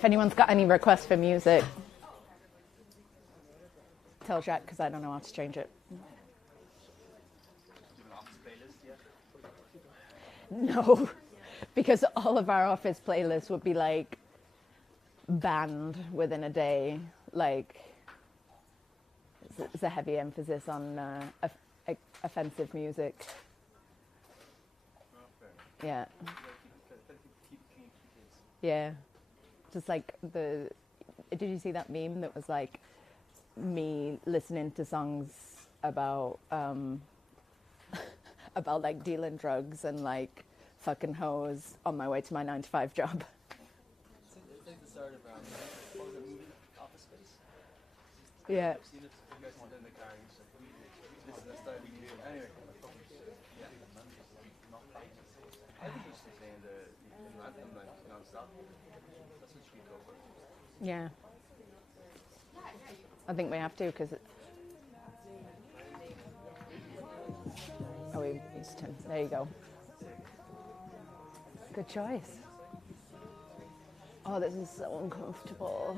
If anyone's got any requests for music, tell Jack because I don't know how to change it. No, because all of our office playlists would be like banned within a day. Like, it's a heavy emphasis on offensive music. Yeah. Yeah. Just like did you see that meme that was like me listening to songs about about like dealing drugs and like fucking hoes on my way to my 9 to 5 job? It's like the start of what was the movie Office Space? Yeah. I've seen it. You guys want in the car and you said, this is the start of the movie. Anyway, yeah. I think you should be playing the anthem like non-stop. That's what you should go for. Yeah. I think we have to because oh, Easton. There you go. Good choice. Oh, this is so uncomfortable.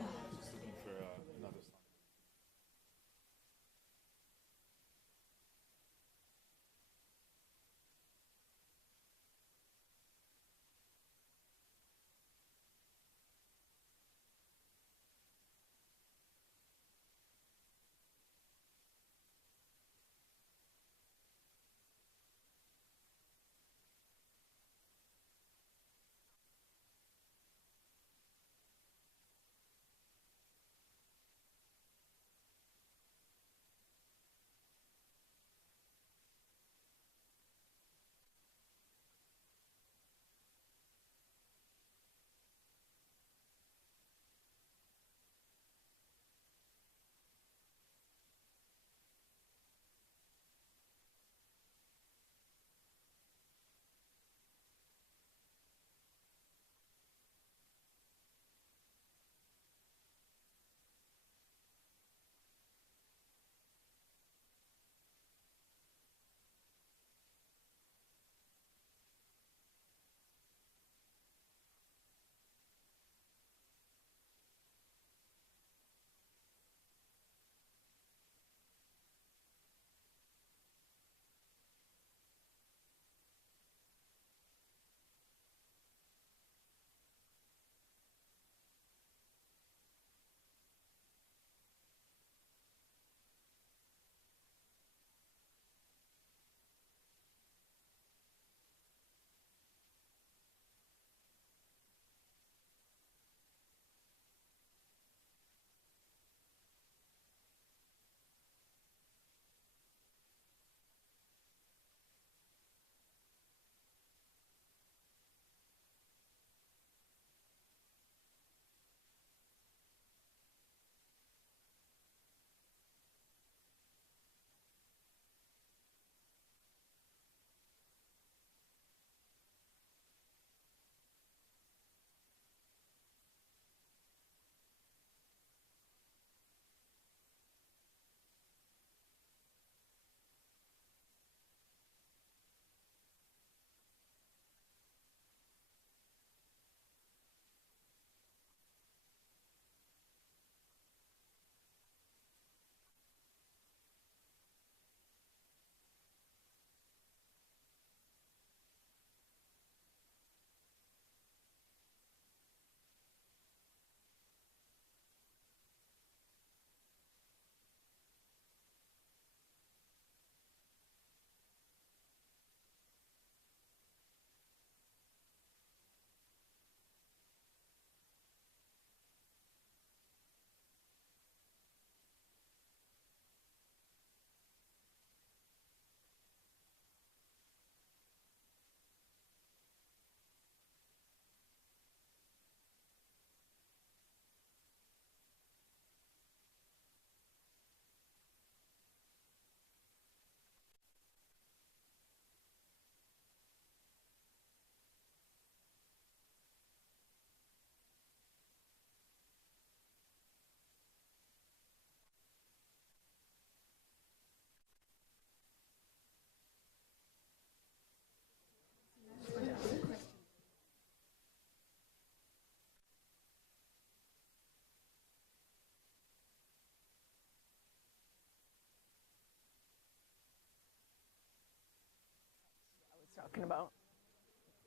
talking about?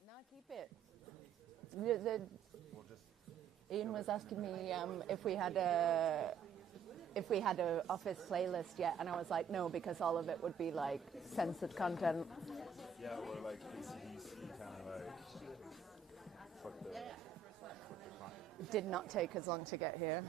No, keep it. We'll just. Ian was asking me if we had a office playlist yet, and I was like, no, because all of it would be like censored content. Yeah, we're like ACDC kind of like. Fuck the con. It did not take as long to get here.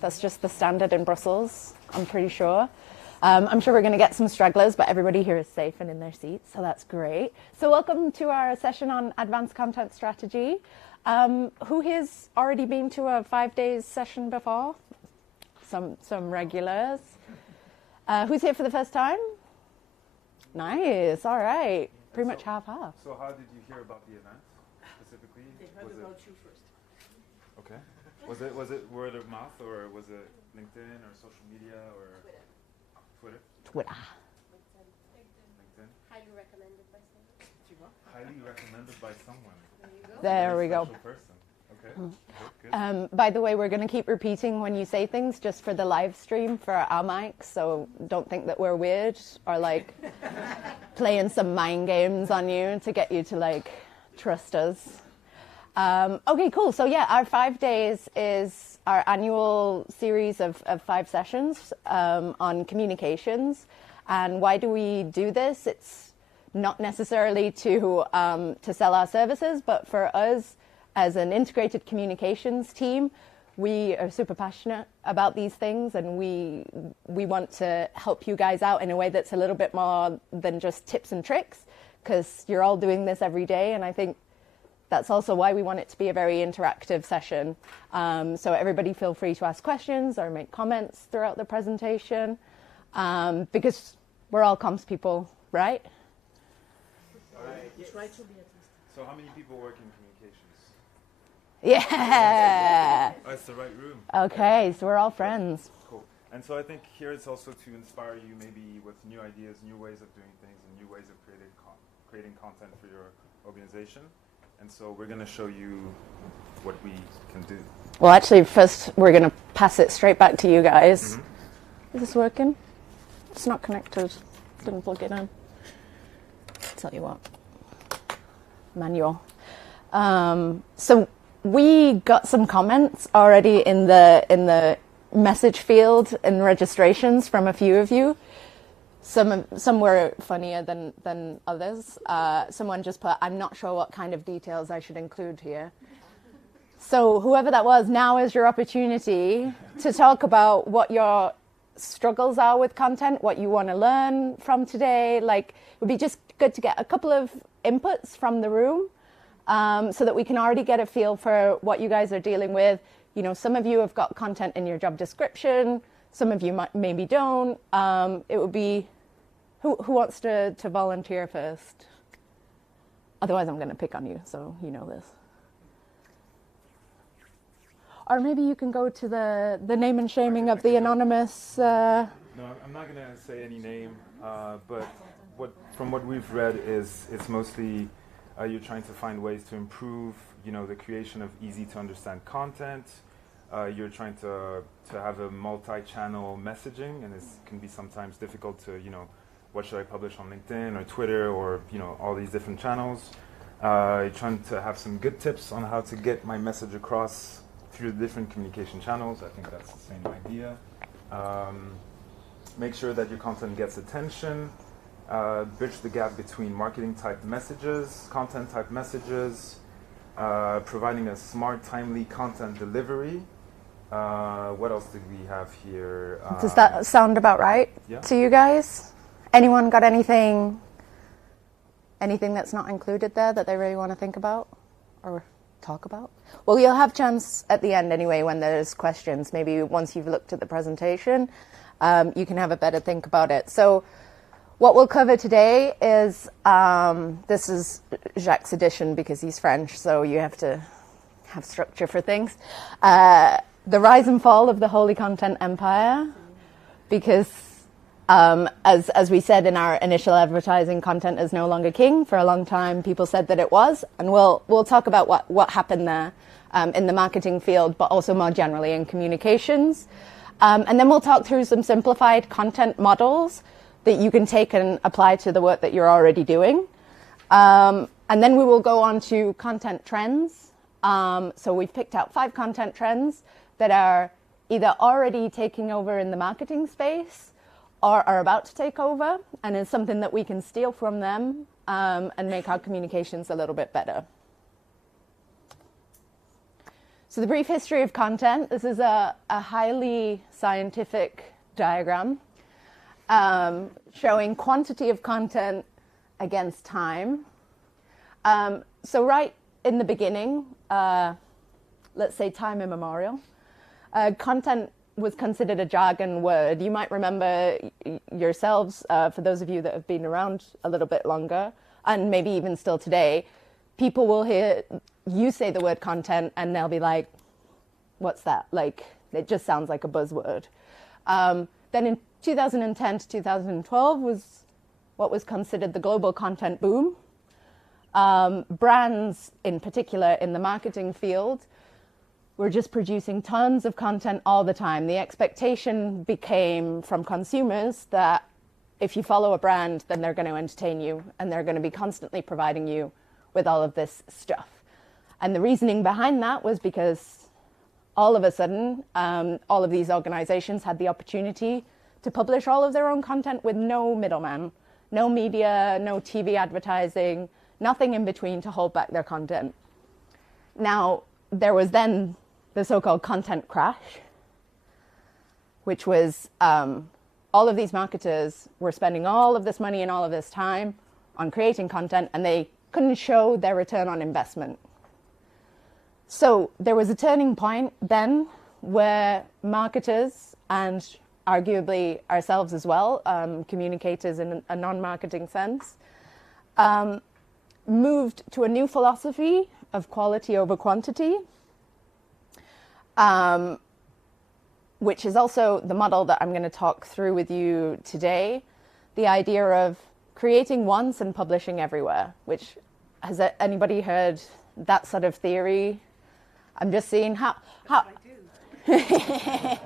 That's just the standard in Brussels, I'm pretty sure. I'm sure we're going to get some stragglers, but everybody here is safe and in their seats, so that's great. So welcome to our session on advanced content strategy. Who has already been to a 5 days session before? Some regulars. Who's here for the first time? Nice, all right. Pretty much half-half. So how did you hear about the event specifically? They heard about you first. Okay. Was it word of mouth, or was it LinkedIn or social media or Twitter? Twitter. LinkedIn. Highly recommended by someone. Highly recommended by someone. There you go. There Very we go. special person. Okay. Good. By the way, we're going to keep repeating when you say things just for the live stream for our mics, so don't think that we're weird or like playing some mind games on you to get you to like trust us. Okay, cool. So yeah, our 5 days is our annual series of 5 sessions on communications. And why do we do this? It's not necessarily to sell our services, but for us as an integrated communications team, we are super passionate about these things, and we want to help you guys out in a way that's a little bit more than just tips and tricks, because you're all doing this every day, and I think that's also why we want it to be a very interactive session. So everybody feel free to ask questions or make comments throughout the presentation, because we're all comms people, right? Try to be at least. So how many people work in communications? Yeah. Oh, it's the right room. Okay, so we're all friends. Cool. And so I think here it's also to inspire you maybe with new ideas, new ways of doing things, and new ways of creating content for your organization. And so we're going to show you what we can do. Well, actually, first we're going to pass it straight back to you guys. Is this working? It's not connected. Didn't plug it in. Tell you what. Manual. So we got some comments already in the message field and registrations from a few of you. Some were funnier than others. Someone just put, "I'm not sure what kind of details I should include here." So whoever that was, now is your opportunity to talk about what your struggles are with content, what you want to learn from today. Like, it would be just good to get a couple of inputs from the room, so that we can already get a feel for what you guys are dealing with. You know, some of you have got content in your job description. Some of you maybe don't. It would be, who wants to volunteer first? Otherwise, I'm going to pick on you, so you know this. Or maybe you can go to the name and shaming of the anonymous. No, I'm not going to say any name, but from what we've read is it's mostly you're trying to find ways to improve, the creation of easy to understand content. You're trying to have a multi-channel messaging, and it can be sometimes difficult to, what should I publish on LinkedIn or Twitter or, all these different channels. You're trying to have some good tips on how to get my message across through the different communication channels. I think that's the same idea. Make sure that your content gets attention. Bridge the gap between marketing type messages, content type messages, providing a smart, timely content delivery. What else did we have here? Does that sound about right to you guys? Anyone got anything that's not included there that they really want to think about or talk about? Well, you'll have chance at the end anyway when there's questions. Maybe once you've looked at the presentation, you can have a better think about it. So what we'll cover today is, this is Jacques' edition because he's French, so you have to have structure for things. The rise and fall of the Holy Content Empire, because as we said in our initial advertising, content is no longer king. For a long time, people said that it was, and we'll talk about what happened there in the marketing field, but also more generally in communications. And then we'll talk through some simplified content models that you can take and apply to the work that you're already doing. And then we will go on to content trends. So we've picked out 5 content trends that are either already taking over in the marketing space or are about to take over, and is something that we can steal from them and make our communications a little bit better. So the brief history of content, this is a highly scientific diagram showing quantity of content against time. So right in the beginning, let's say time immemorial, content was considered a jargon word. You might remember yourselves, for those of you that have been around a little bit longer, and maybe even still today, people will hear you say the word content and they'll be like, what's that? Like, it just sounds like a buzzword. Then in 2010 to 2012 was what was considered the global content boom. Brands, in particular in the marketing field, were just producing tons of content all the time. The expectation became from consumers that if you follow a brand, then they're going to entertain you and they're going to be constantly providing you with all of this stuff. And the reasoning behind that was because all of a sudden, all of these organizations had the opportunity to publish all of their own content with no middleman, no media, no TV advertising, nothing in between to hold back their content. Now, there was then the so-called content crash, which was all of these marketers were spending all of this money and all of this time on creating content, and they couldn't show their return on investment. So there was a turning point then where marketers, and arguably ourselves as well, communicators in a non-marketing sense, moved to a new philosophy of quality over quantity, which is also the model that I'm going to talk through with you today. The idea of creating once and publishing everywhere, which has anybody heard that sort of theory? I'm just seeing how I do.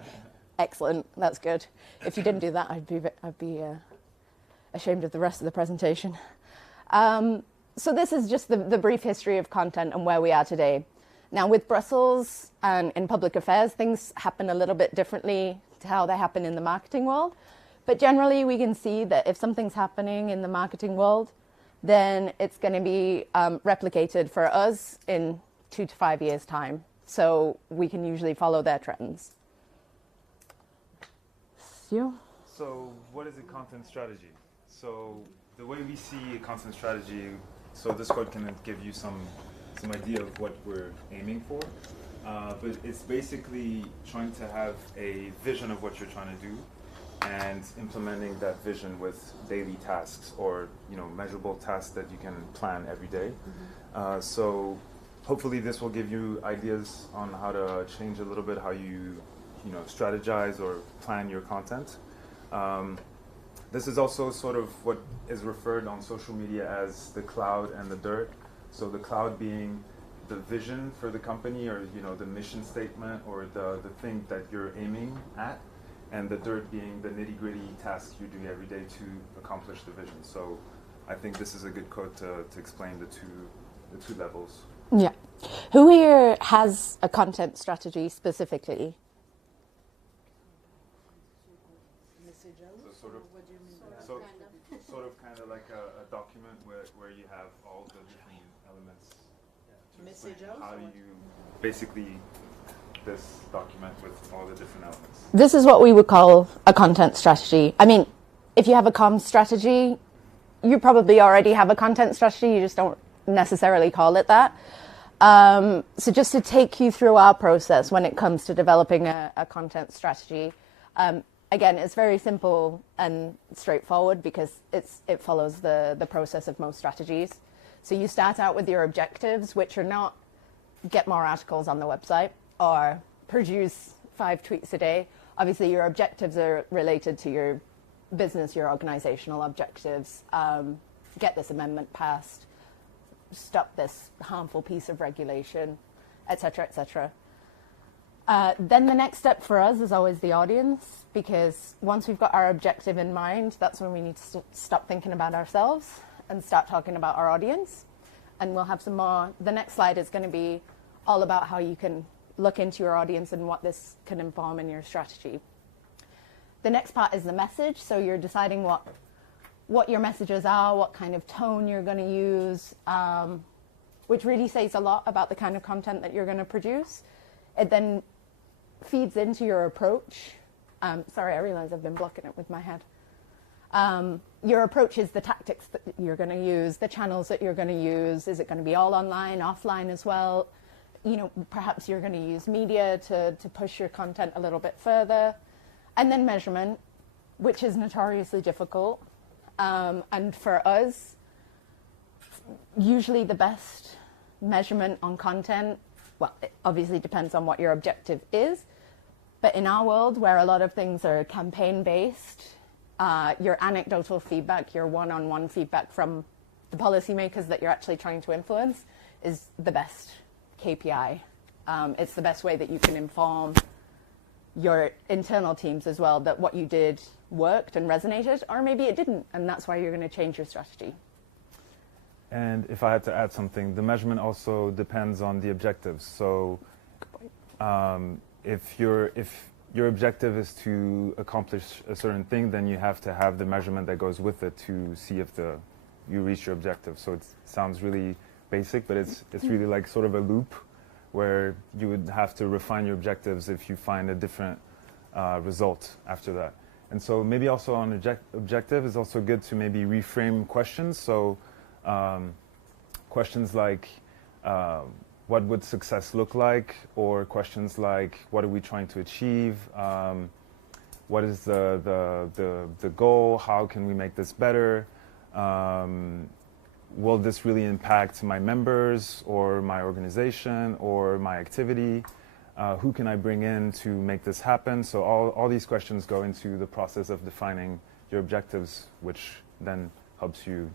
Excellent, that's good. If you didn't do that, I'd be ashamed of the rest of the presentation. So this is just the brief history of content and where we are today. Now with Brussels and in public affairs, things happen a little bit differently to how they happen in the marketing world. But generally we can see that if something's happening in the marketing world, then it's going to be replicated for us in 2 to 5 years' time. So we can usually follow their trends. You? So what is a content strategy? So the way we see a content strategy, so this code can give you some idea of what we're aiming for, but it's basically trying to have a vision of what you're trying to do and implementing that vision with daily tasks or measurable tasks that you can plan every day. So hopefully this will give you ideas on how to change a little bit how you strategize or plan your content. This is also sort of what is referred on social media as the cloud and the dirt. So the cloud being the vision for the company or the mission statement or the thing that you're aiming at, and the dirt being the nitty-gritty tasks you do every day to accomplish the vision. So I think this is a good code to explain the two levels. Yeah. Who here has a content strategy specifically? Sort of kind of like a document where you have all the different elements. How do you basically this document with all the different elements? This is what we would call a content strategy. I mean, if you have a comms strategy, you probably already have a content strategy, you just don't necessarily call it that. So just to take you through our process when it comes to developing a content strategy, again, it's very simple and straightforward because it follows the process of most strategies. So you start out with your objectives, which are not get more articles on the website or produce 5 tweets a day. Obviously, your objectives are related to your business, your organizational objectives. Get this amendment passed, stop this harmful piece of regulation, etc., etc. Then the next step for us is always the audience, because once we've got our objective in mind, that's when we need to stop thinking about ourselves and start talking about our audience. And we'll have some more. The next slide is going to be all about how you can look into your audience and what this can inform in your strategy. The next part is the message. So you're deciding what your messages are, what kind of tone you're going to use, which really says a lot about the kind of content that you're going to produce. it then feeds into your approach. Sorry, I realize I've been blocking it with my head. Your approach is the tactics that you're going to use, the channels that you're going to use. Is it going to be all online, offline as well? You know, perhaps you're going to use media to push your content a little bit further. And then measurement, which is notoriously difficult. And for us, usually the best measurement on content, well, it obviously depends on what your objective is. But in our world, where a lot of things are campaign-based, your anecdotal feedback, your one-on-one feedback from the policymakers that you're actually trying to influence is the best KPI. It's the best way that you can inform your internal teams as well that what you did worked and resonated, or maybe it didn't, and that's why you're going to change your strategy. And if I had to add something, the measurement also depends on the objectives. So if your objective is to accomplish a certain thing, then you have to have the measurement that goes with it to see if you reach your objective. So it sounds really basic, but it's really like sort of a loop where you would have to refine your objectives if you find a different result after that. And so maybe also on objective, it's also good to maybe reframe questions. So questions like, what would success look like? Or questions like, what are we trying to achieve? What is the goal? How can we make this better? Will this really impact my members or my organization or my activity? Who can I bring in to make this happen? So all these questions go into the process of defining your objectives, which then helps you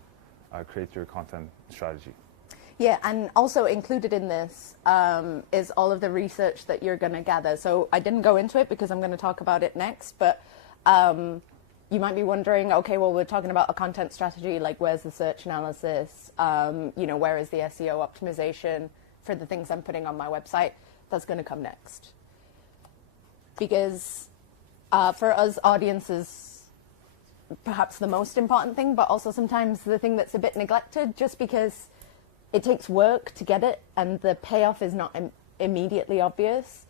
create your content strategy. Yeah, and also included in this is all of the research that you're going to gather. So I didn't go into it because I'm going to talk about it next, but you might be wondering, okay, well, we're talking about a content strategy, like where's the search analysis? Where is the SEO optimization for the things I'm putting on my website? That's going to come next. Because for us, audiences, perhaps the most important thing, but also sometimes the thing that's a bit neglected, just because it takes work to get it and the payoff is not immediately obvious.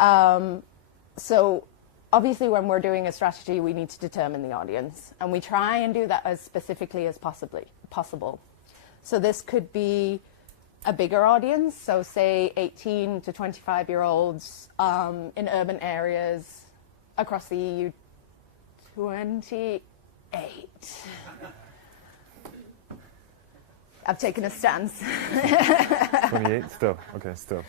So obviously when we're doing a strategy, we need to determine the audience, and we try and do that as specifically as possible. So this could be a bigger audience, so say 18 to 25-year-olds in urban areas across the EU. 28. I've taken a stance. 28 still, okay, still.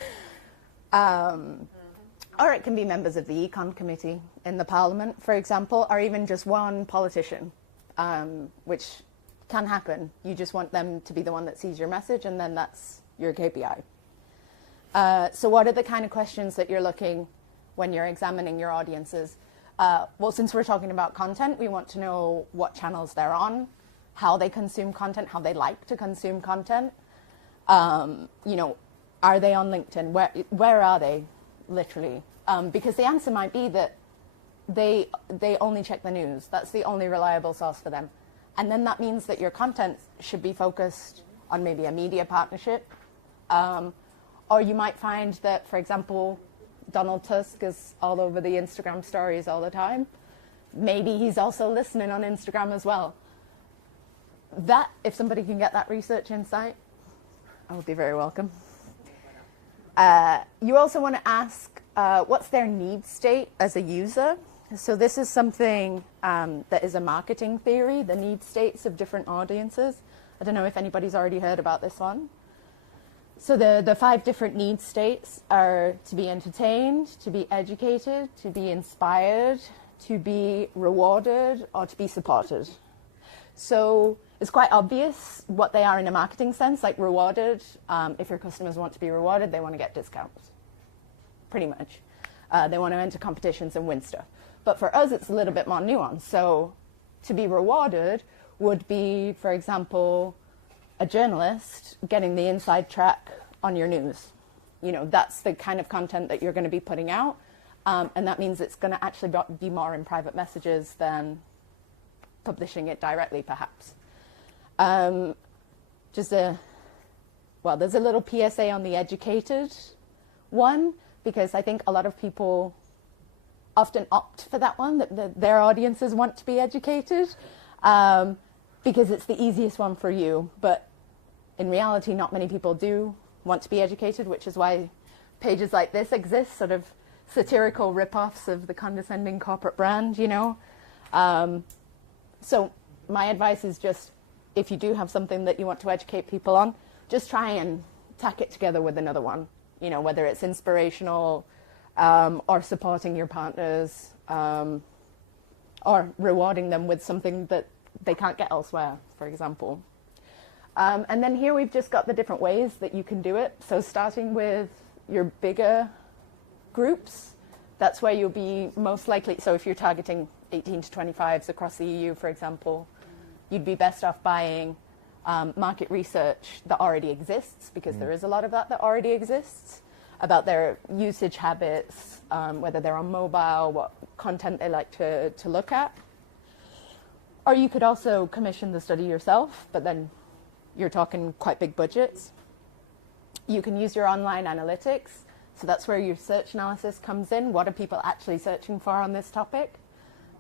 Or it can be members of the Econ Committee in the Parliament, for example, or even just one politician, which can happen. You just want them to be the one that sees your message, and then that's your KPI. So what are the kind of questions that you're looking when you're examining your audiences? Well, since we're talking about content, we want to know what channels they're on, how they consume content, how they like to consume content. Are they on LinkedIn? Where are they, literally? Because the answer might be that they only check the news. That's the only reliable source for them. And then that means that your content should be focused on maybe a media partnership. Or you might find that, for example, Donald Tusk is all over the Instagram stories all the time. Maybe he's also listening on Instagram as well. That, if somebody can get that research insight, I would be very welcome. You also want to ask what's their need state as a user. So this is something that is a marketing theory, the need states of different audiences. I don't know if anybody's already heard about this one. So the 5 different need states are to be entertained, to be educated, to be inspired, to be rewarded, or to be supported. So it's quite obvious what they are in a marketing sense, like rewarded. If your customers want to be rewarded, they want to get discounts, pretty much. They want to enter competitions and win stuff. But for us, it's a little bit more nuanced. So to be rewarded would be, for example, a journalist getting the inside track on your news. That's the kind of content that you're going to be putting out. And that means it's going to actually be more in private messages than publishing it directly, perhaps. There's a little PSA on the educated one. because I think a lot of people often opt for that one, that their audiences want to be educated, because it's the easiest one for you. But in reality, not many people do want to be educated, which is why pages like this exist, sort of satirical rip-offs of the condescending corporate brand, you know. So my advice is just, if you do have something that you want to educate people on, just try and tack it together with another one, you know, whether it's inspirational, or supporting your partners, or rewarding them with something that they can't get elsewhere, for example. And then here we've just got the different ways that you can do it. So starting with your bigger groups, that's where you'll be most likely. So if you're targeting 18 to 25s across the EU, for example, you'd be best off buying market research that already exists, because there is a lot of that already exists, about their usage habits, whether they're on mobile, what content they like to look at. Or you could also commission the study yourself, but then you're talking quite big budgets. You can use your online analytics. So that's where your search analysis comes in. What are people actually searching for on this topic?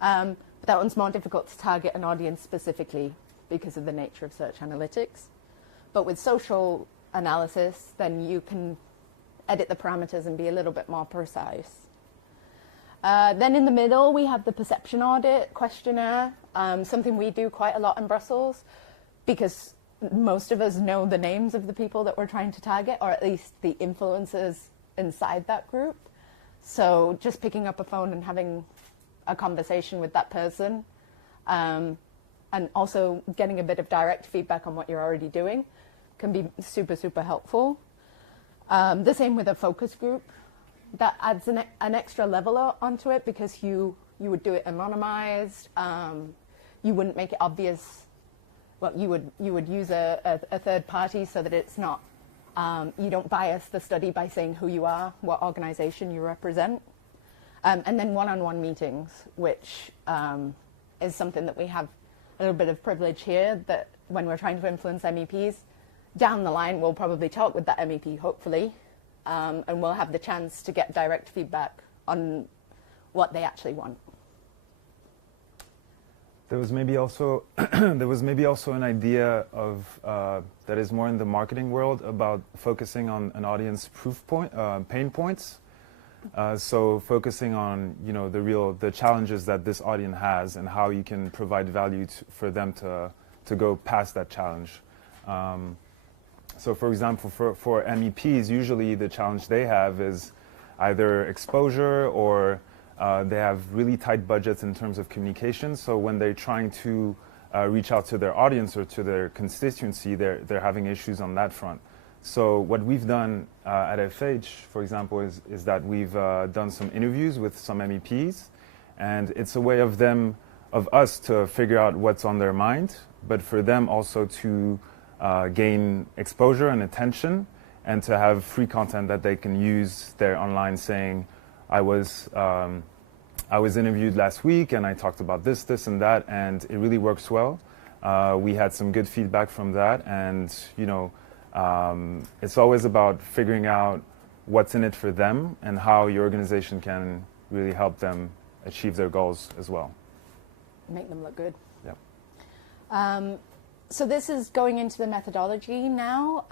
But that one's more difficult to target an audience specifically because of the nature of search analytics. But with social analysis, then you can edit the parameters and be a little bit more precise. Then in the middle, we have the perception audit questionnaire, something we do quite a lot in Brussels, because most of us know the names of the people that we're trying to target, or at least the influencers inside that group. So just picking up a phone and having a conversation with that person, and also getting a bit of direct feedback on what you're already doing, can be super, super helpful. The same with a focus group. That adds an extra level onto it, because you would do it anonymized. You wouldn't make it obvious. Well, you would use a third party so that it's not, you don't bias the study by saying who you are, what organization you represent. And then one-on-one meetings, which is something that we have a little bit of privilege here, that when we're trying to influence MEPs, down the line we'll probably talk with that MEP, hopefully, and we'll have the chance to get direct feedback on what they actually want. There was maybe also an idea of that is more in the marketing world, about focusing on an audience pain points. So focusing on, you know, the challenges that this audience has, and how you can provide value for them to go past that challenge. So for example, for MEPs, usually the challenge they have is either exposure, or they have really tight budgets in terms of communication. So when they're trying to reach out to their audience or to their constituency, they're having issues on that front. So what we've done at FH, for example, is that we've done some interviews with some MEPs, and it's a way of us to figure out what's on their mind, but for them also to gain exposure and attention, and to have free content that they can use there online, saying, I was interviewed last week and I talked about this, and that, and it really works well. We had some good feedback from that, and you know, it's always about figuring out what's in it for them and how your organization can really help them achieve their goals as well. Make them look good. Yeah. So this is going into the methodology now.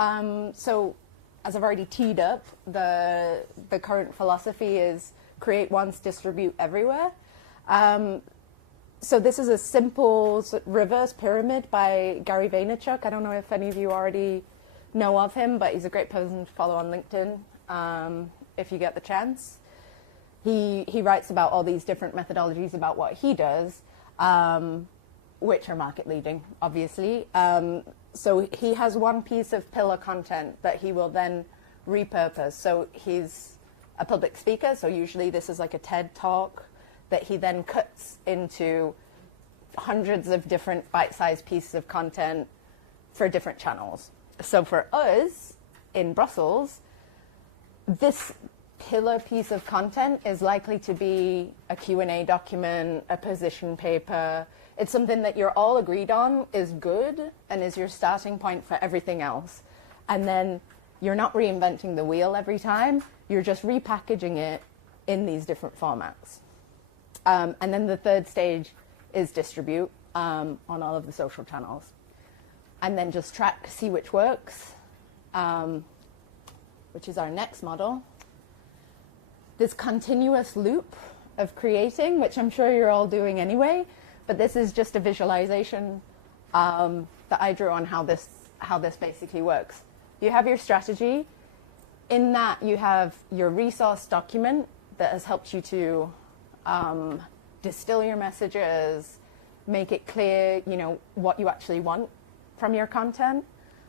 So as I've already teed up, the current philosophy is create once, distribute everywhere. So this is a simple reverse pyramid by Gary Vaynerchuk. I don't know if any of you already know of him, but he's a great person to follow on LinkedIn if you get the chance. He writes about all these different methodologies about what he does, which are market leading, obviously. So he has one piece of pillar content that he will then repurpose. So he's a public speaker, so usually this is like a TED talk that he then cuts into hundreds of different bite-sized pieces of content for different channels. So for us in Brussels, this pillar piece of content is likely to be a Q&A document, a position paper. It's something that you're all agreed on is good and is your starting point for everything else. And then you're not reinventing the wheel every time. You're just repackaging it in these different formats. And then the third stage is distribute on all of the social channels. And then just track, see which works, which is our next model. This continuous loop of creating, which I'm sure you're all doing anyway, but this is just a visualization that I drew on how this basically works. You have your strategy. In that, you have your resource document that has helped you to distill your messages, make it clear, what you actually want from your content,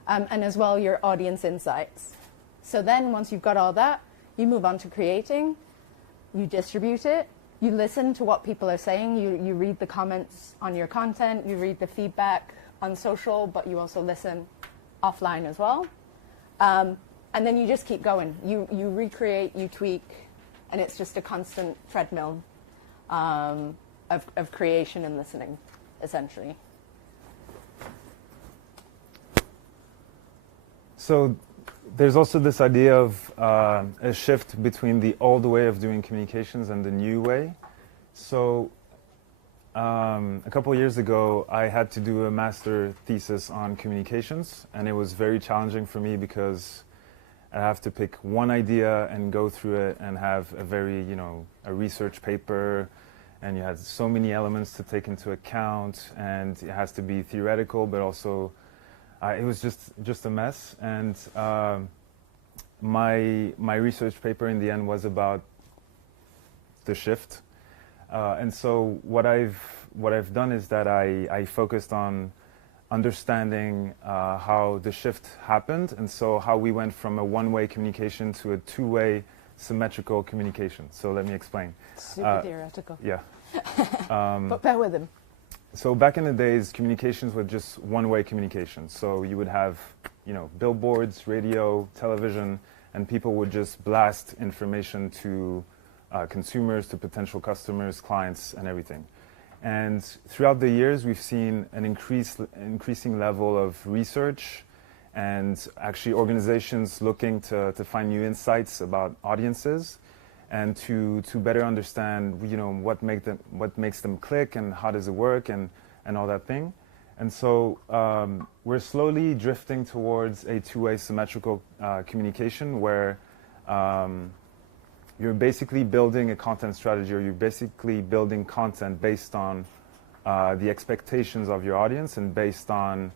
and as well your audience insights. So then once you've got all that, you move on to creating, you distribute it, you listen to what people are saying, you read the comments on your content, you read the feedback on social, but you also listen offline as well. And then you just keep going. You recreate, you tweak, and it's just a constant treadmill of creation and listening, essentially. So there's also this idea of a shift between the old way of doing communications and the new way. So a couple of years ago, I had to do a master thesis on communications, and it was very challenging for me because I have to pick one idea and go through it and have a very, a research paper, and you had so many elements to take into account, and it has to be theoretical, but also it was just a mess. And my research paper in the end was about the shift. And so what I've done is that I focused on understanding how the shift happened, and so how we went from a one-way communication to a two-way symmetrical communication. So let me explain. Super theoretical. Yeah. But bear with him. So back in the days, communications were just one-way communication. So you would have, billboards, radio, television, and people would just blast information to consumers, to potential customers, clients, and everything. And throughout the years, we've seen an increasing level of research and actually organizations looking to find new insights about audiences and to better understand, what makes them click and how does it work and all that thing. And so we're slowly drifting towards a two-way symmetrical communication where you're basically building a content strategy, or you're basically building content based on the expectations of your audience and based on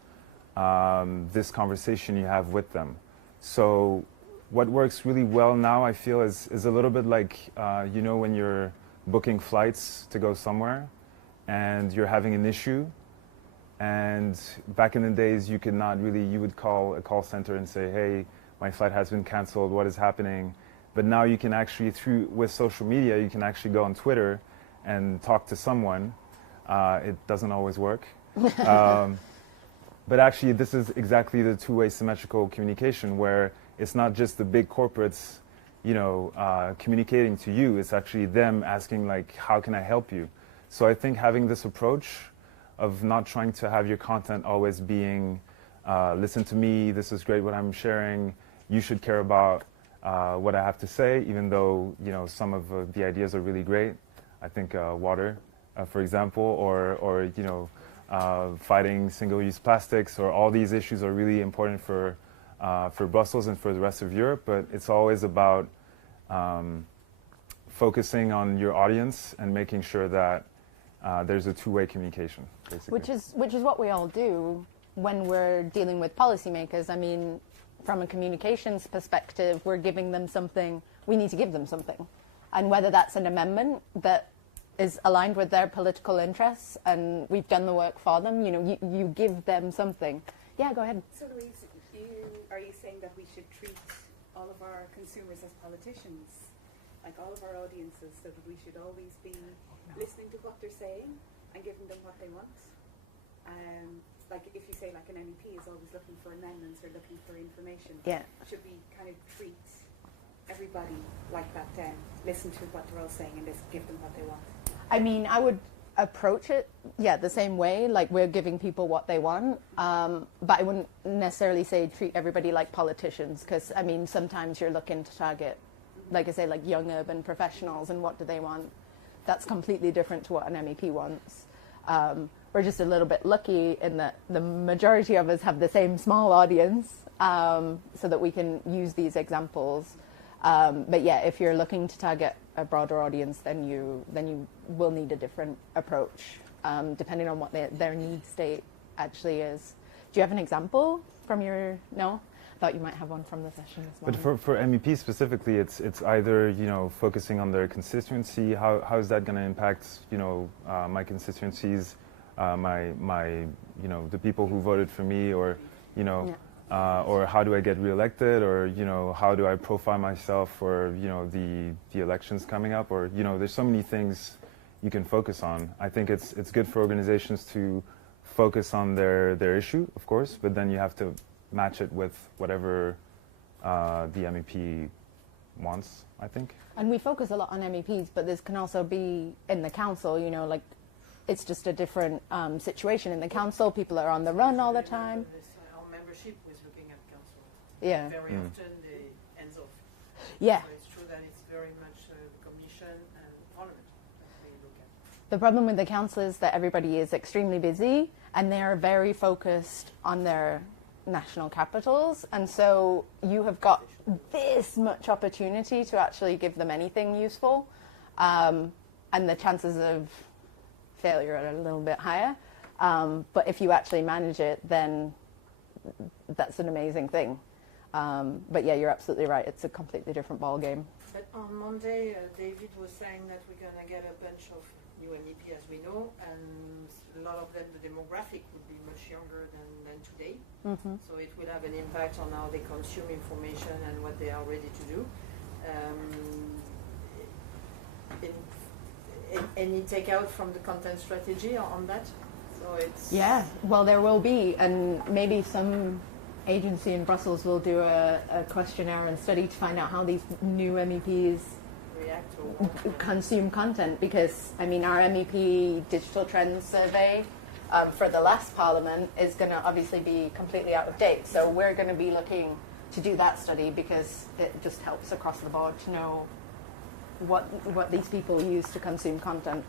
this conversation you have with them. So what works really well now, I feel, is a little bit like, when you're booking flights to go somewhere and you're having an issue. And back in the days, you would call a call center and say, hey, my flight has been canceled, what is happening? But now you can actually, with social media, you can actually go on Twitter and talk to someone. It doesn't always work. But actually, this is exactly the two-way symmetrical communication, where it's not just the big corporates, communicating to you. It's actually them asking, how can I help you? So I think having this approach of not trying to have your content always being, listen to me, this is great what I'm sharing, you should care about what I have to say, even though some of the ideas are really great. I think water, for example, or fighting single-use plastics, or all these issues are really important for Brussels and for the rest of Europe. But it's always about focusing on your audience and making sure that there's a two-way communication, basically. Which is what we all do when we're dealing with policymakers. I mean, from a communications perspective, we're giving them something, we need to give them something. And whether that's an amendment that is aligned with their political interests and we've done the work for them, you give them something. Yeah, go ahead. So Louise, are you saying that we should treat all of our consumers as politicians, like all of our audiences, so that we should always be listening to what they're saying and giving them what they want? Like if you say an MEP is always looking for amendments or looking for information, should we kind of treat everybody like that then? Listen to what they're all saying and just give them what they want? I mean, I would approach it, the same way, like we're giving people what they want, but I wouldn't necessarily say treat everybody like politicians, because, I mean, sometimes you're looking to target like I say, like young urban professionals and what do they want. That's completely different to what an MEP wants. We're just a little bit lucky in that the majority of us have the same small audience, so that we can use these examples. But yeah, if you're looking to target a broader audience, then you will need a different approach, depending on what their need state actually is. Do you have an example from your? No, I thought you might have one from the session this morning. But for MEP specifically, it's either focusing on their constituency. How is that going to impact my constituencies, my the people who voted for me, or or how do I get reelected, or how do I profile myself for the elections coming up, or there's so many things you can focus on. I think it's good for organizations to focus on their issue, of course, but then you have to match it with whatever the MEP wants, I think. And we focus a lot on MEPs, but this can also be in the council, like it's just a different situation. In the council, people are on the run all the time. Our membership was looking at council. Yeah. Very often they ends off. Yeah. So it's true that it's very much the commission and parliament that they look at. The problem with the council is that everybody is extremely busy and they're very focused on their national capitals, and so you have got this much opportunity to actually give them anything useful, and the chances of failure are a little bit higher, but if you actually manage it, then that's an amazing thing. But yeah, you're absolutely right, it's a completely different ball game. But on Monday, David was saying that we're going to get a bunch of new MEP, as we know, and a lot of them, the demographic would be much younger than today. Mm-hmm. So it will have an impact on how they consume information and what they are ready to do. Any takeout from the content strategy on that? So it's Well, there will be, and maybe some agency in Brussels will do a questionnaire and study to find out how these new MEPs react or consume content, because our MEP digital trends survey for the last parliament is going to obviously be completely out of date, so we're going to be looking to do that study because it just helps across the board to know what these people use to consume content.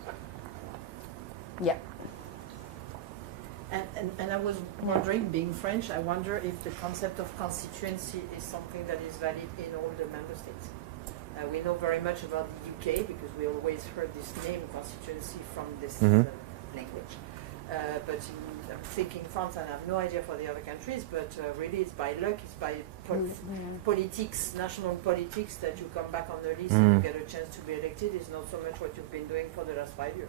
Yeah. And I was wondering, being French, I wonder if the concept of constituency is something that is valid in all the member states. We know very much about the UK because we always heard this name constituency from this language. But I'm thinking France, and I have no idea for the other countries, but really it's by luck, it's by politics, national politics, that you come back on the list and you get a chance to be elected. It's not so much what you've been doing for the last 5 years.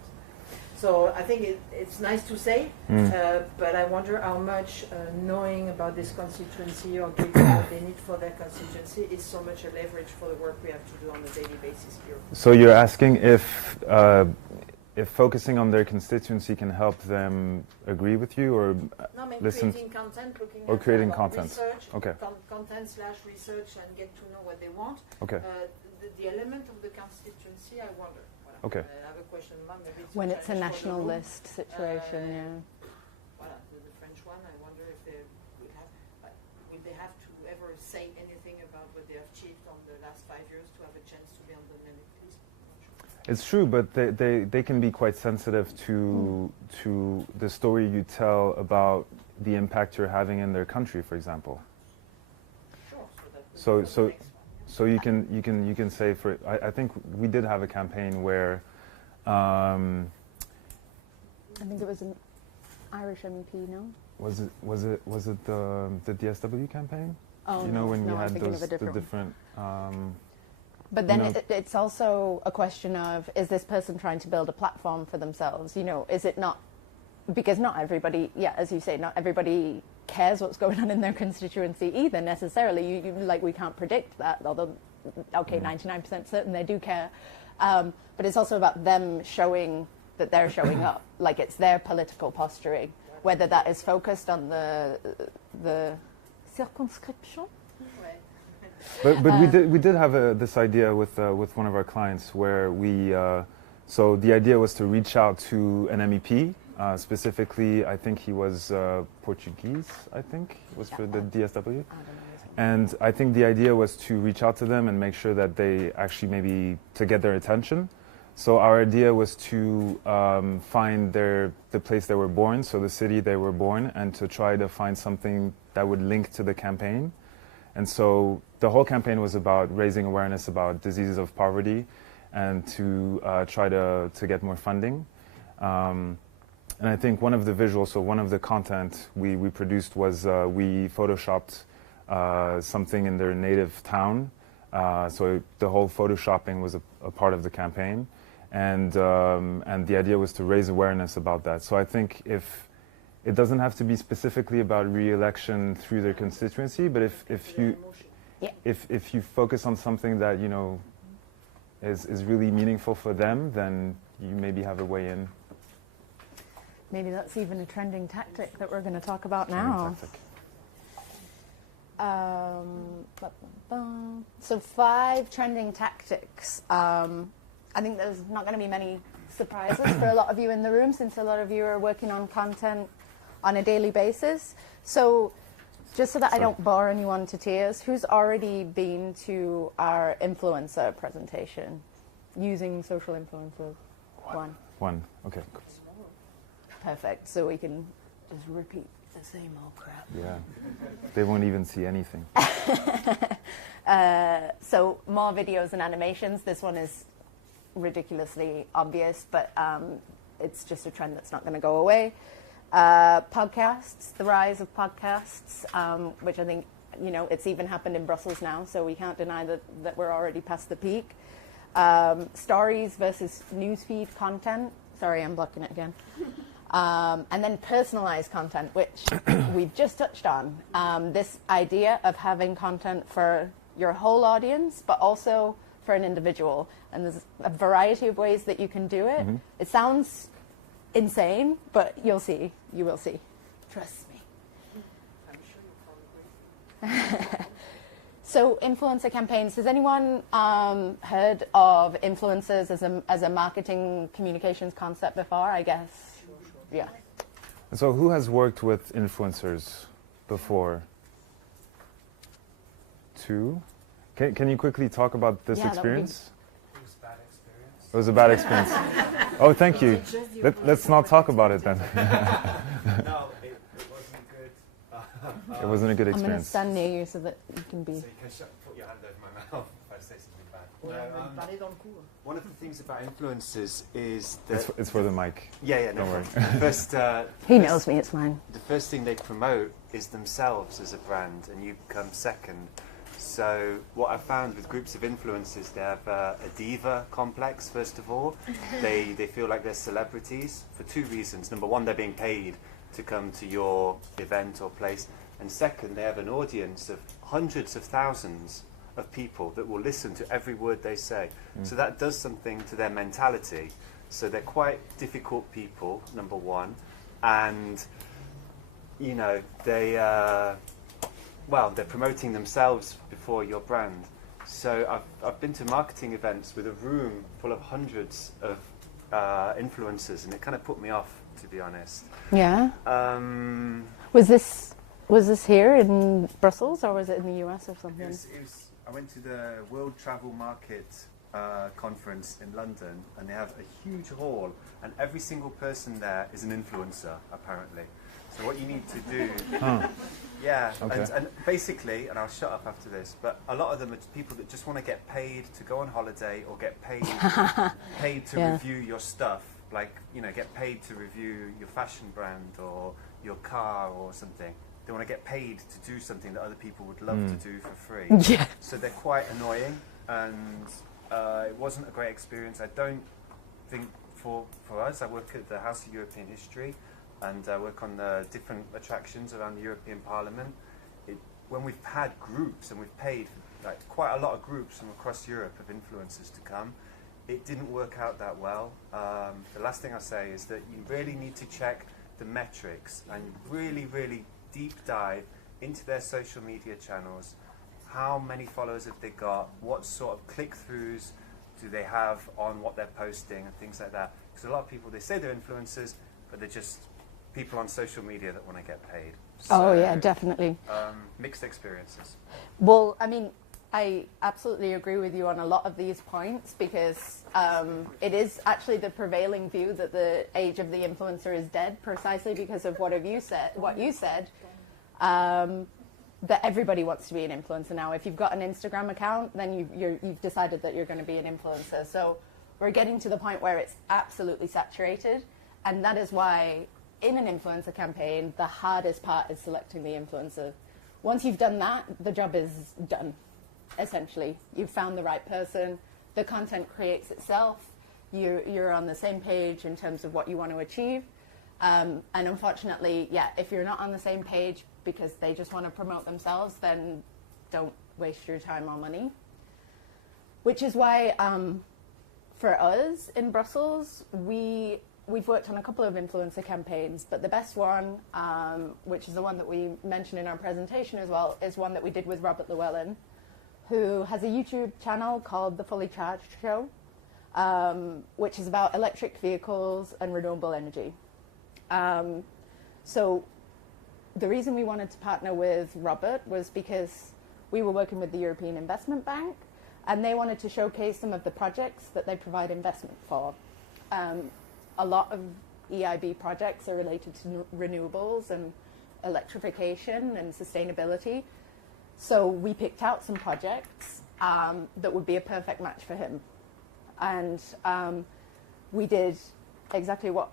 So I think it's nice to say, but I wonder how much knowing about this constituency or giving what they need for their constituency is so much a leverage for the work we have to do on a daily basis here. So you're asking if focusing on their constituency can help them agree with you, or No, I mean listen creating content, looking or at creating content. research, Okay. content/research, and get to know what they want. Okay. The element of the constituency, I wonder. Voilà. Okay. I have a question mark. Maybe it's When it's a challenge for the national room. list situation, Voilà, the French one, I wonder if they would they have to ever say anything about what they have achieved on the last 5 years to have a chance to be on the merit list? It's true, but they can be quite sensitive to the story you tell about the impact you're having in their country, for example. Sure. So that would be the next one. So you can say, for I think we did have a campaign where I think it was an Irish MEP, no? was it the DSW campaign? Oh, You know, when no, we I'm had thinking of those a different the one. different But then you know- it's also a question of, is this person trying to build a platform for themselves? Is it not, because not everybody, as you say, not everybody cares what's going on in their constituency either necessarily. We can't predict that, although, 99% certain they do care. But it's also about them showing that they're showing up. Like, it's their political posturing, whether that is focused on the circonscription. Right. But we did have this idea with one of our clients where we so the idea was to reach out to an MEP, specifically I think he was Portuguese, I think it was for the DSW, And I think the idea was to reach out to them and make sure that they actually maybe to get their attention. So our idea was to find the place they were born, so the city they were born, and to try to find something that would link to the campaign. And so the whole campaign was about raising awareness about diseases of poverty and to try to get more funding. And I think one of the visuals, so one of the content we produced was we photoshopped something in their native town. So the whole photoshopping was a part of the campaign. And the idea was to raise awareness about that. So I think if it doesn't have to be specifically about re-election through their constituency, but if you focus on something that you know is really meaningful for them, then you maybe have a way in. Maybe that's even a trending tactic that we're going to talk about now. So 5 trending tactics. I think there's not going to be many surprises for a lot of you in the room, since a lot of you are working on content on a daily basis. So just so that I don't bore anyone to tears, who's already been to our influencer presentation using social influencers? One. Okay. Perfect. So we can just repeat the same old crap. Yeah. They won't even see anything. So more videos and animations. This one is ridiculously obvious, but it's just a trend that's not going to go away. Podcasts, the rise of podcasts, which I think, you know, it's even happened in Brussels now, so we can't deny that we're already past the peak. Stories versus newsfeed content. Sorry, I'm blocking it again. And then personalized content, which we've just touched on. This idea of having content for your whole audience, but also for an individual. And there's a variety of ways that you can do it. Mm-hmm. It sounds insane, but you'll see. You will see. Trust me. I'm sure you'll probably agree. So influencer campaigns. Has anyone heard of influencers as a marketing communications concept before? I guess. Sure. Yeah. So who has worked with influencers before? 2? Can you quickly talk about this experience? It was a bad experience. It was a bad experience. Oh, thank you. Let's not talk about it then. No, it wasn't good. It wasn't a good I'm going to experience. stand near you so that you can be. So you can put your hand over my mouth if I say something bad. Parler dans le cours. One of the things about influencers is that It's for the mic. no Don't worry. First, He knows me. It's mine. the first thing they promote is themselves as a brand, and you come second. So what I found with groups of influencers, they have a diva complex. First of all, they feel like they're celebrities for 2 reasons. Number one, they're being paid to come to your event or place, and second, they have an audience of hundreds of thousands of people that will listen to every word they say. So that does something to their mentality. So they're quite difficult people, number one, and you know they're promoting themselves before your brand. So I've been to marketing events with a room full of hundreds of influencers, and it kind of put me off, to be honest. Yeah. Was this here in Brussels, or was it in the US or something? I went to the World Travel Market conference in London, and they have a huge hall, and every single person there is an influencer, apparently. So what you need to do, and basically, and I'll shut up after this, but a lot of them are people that just want to get paid to go on holiday or get paid to review your stuff, like, you know, get paid to review your fashion brand or your car or something. They want to get paid to do something that other people would love to do for free. Yeah. So they're quite annoying, and it wasn't a great experience. I don't think for us, I work at the House of European History, and work on the different attractions around the European Parliament. When we've had groups, and we've paid like quite a lot of groups from across Europe of influencers to come, it didn't work out that well. The last thing I'll say is that you really need to check the metrics and really, really deep dive into their social media channels. How many followers have they got? What sort of click-throughs do they have on what they're posting and things like that? Because a lot of people, they say they're influencers, but they're just people on social media that want to get paid. Oh So, yeah, definitely. Mixed experiences. Well, I mean, I absolutely agree with you on a lot of these points because it is actually the prevailing view that the age of the influencer is dead, precisely because of what you said. That everybody wants to be an influencer now. If you've got an Instagram account, then you've decided that you're going to be an influencer. So we're getting to the point where it's absolutely saturated, and that is why in an influencer campaign, the hardest part is selecting the influencer. Once you've done that, the job is done, essentially. You've found the right person, the content creates itself, you're on the same page in terms of what you want to achieve. And unfortunately, yeah, if you're not on the same page because they just want to promote themselves, then don't waste your time or money. Which is why, for us in Brussels, we've worked on a couple of influencer campaigns, but the best one, which is the one that we mentioned in our presentation as well, is one that we did with Robert Llewellyn, who has a YouTube channel called The Fully Charged Show, which is about electric vehicles and renewable energy. So the reason we wanted to partner with Robert was because we were working with the European Investment Bank, and they wanted to showcase some of the projects that they provide investment for. A lot of EIB projects are related to renewables and electrification and sustainability. So we picked out some projects that would be a perfect match for him. And we did exactly what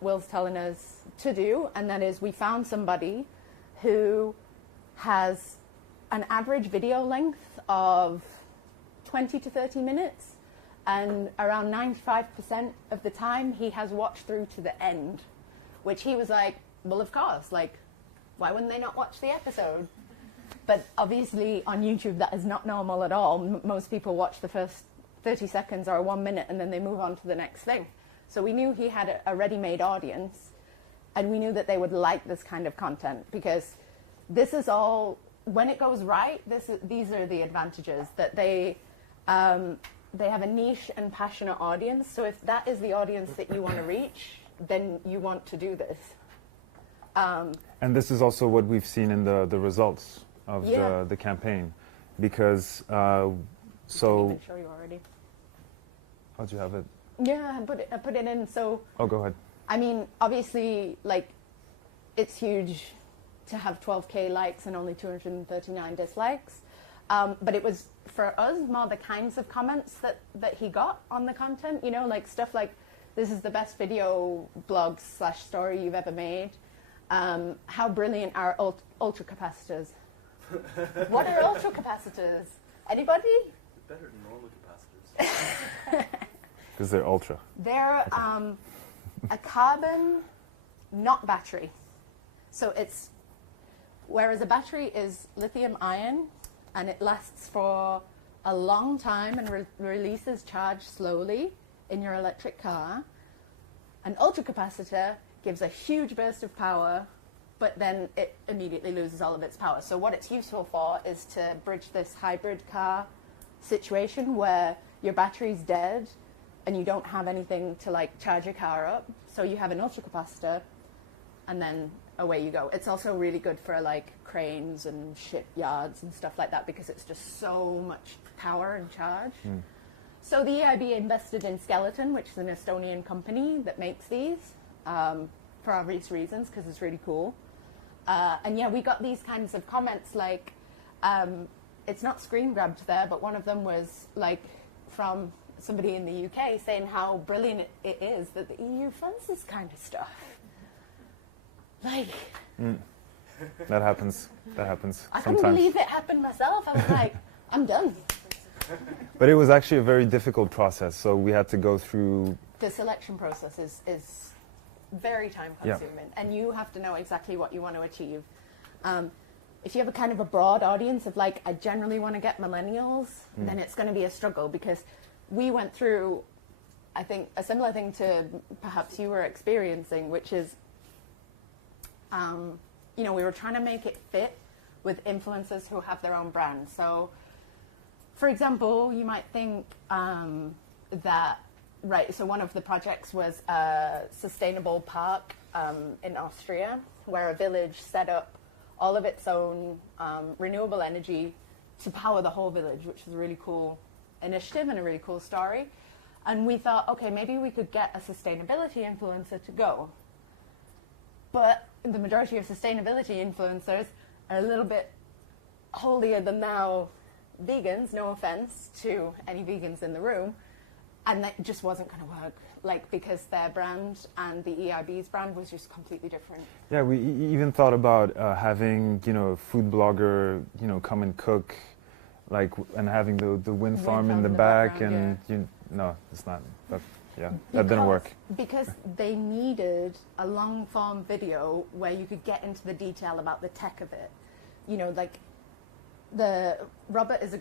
Will's telling us to do, and that is we found somebody who has an average video length of 20 to 30 minutes, and around 95% of the time he has watched through to the end, which he was like, well, of course, like, why wouldn't they not watch the episode? But obviously on YouTube that is not normal at all. Most people watch the first 30 seconds or 1 minute and then they move on to the next thing. So we knew he had a ready-made audience, and we knew that they would like this kind of content, because this is all, when it goes right, these are the advantages, that they have a niche and passionate audience. So if that is the audience that you want to reach, then you want to do this. And this is also what we've seen in the results of the campaign, because I didn't even show you already. How'd you have it? Yeah, I put it in. So Oh, go ahead. I mean, obviously, like, it's huge to have 12K likes and only 239 dislikes. But it was, for us, more the kinds of comments that he got on the content, you know, like stuff like, this is the best video blog / story you've ever made. How brilliant are ultra capacitors? What are ultra capacitors? Anybody? Better than normal capacitors. Because they're ultra. They're a carbon, not battery. So it's, whereas a battery is lithium ion, and it lasts for a long time and releases charge slowly in your electric car, an ultracapacitor gives a huge burst of power, but then it immediately loses all of its power. So what it's useful for is to bridge this hybrid car situation where your battery's dead and you don't have anything to like charge your car up. So you have an ultracapacitor, and then away you go. It's also really good for like cranes and shipyards and stuff like that, because it's just so much power and charge. So the EIB invested in Skeleton, which is an Estonian company that makes these, for obvious reasons, because it's really cool. And yeah, we got these kinds of comments like, it's not screen grabbed there, but one of them was like from somebody in the UK saying how brilliant it is that the EU funds this kind of stuff. Like, That happens. That happens I sometimes. couldn't believe it happened myself. I was like, I'm done. But it was actually a very difficult process. So we had to go through. The selection process is very time consuming, and you have to know exactly what you want to achieve. If you have a kind of a broad audience of like, I generally want to get millennials, then it's going to be a struggle, because we went through, I think, a similar thing to perhaps you were experiencing, which is, you know, we were trying to make it fit with influencers who have their own brand. So, for example, you might think that, right, so one of the projects was a sustainable park in Austria, where a village set up all of its own renewable energy to power the whole village, which is a really cool initiative and a really cool story. And we thought, okay, maybe we could get a sustainability influencer to go. But the majority of sustainability influencers are a little bit holier than thou vegans, no offense to any vegans in the room, and that just wasn't going to work, like, because their brand and the EIB's brand was just completely different. Yeah, we even thought about having, you know, a food blogger, you know, come and cook, like, and having the wind farm in the back, and no, it's not. That didn't work. Because they needed a long form video where you could get into the detail about the tech of it. You know, like, Robert is a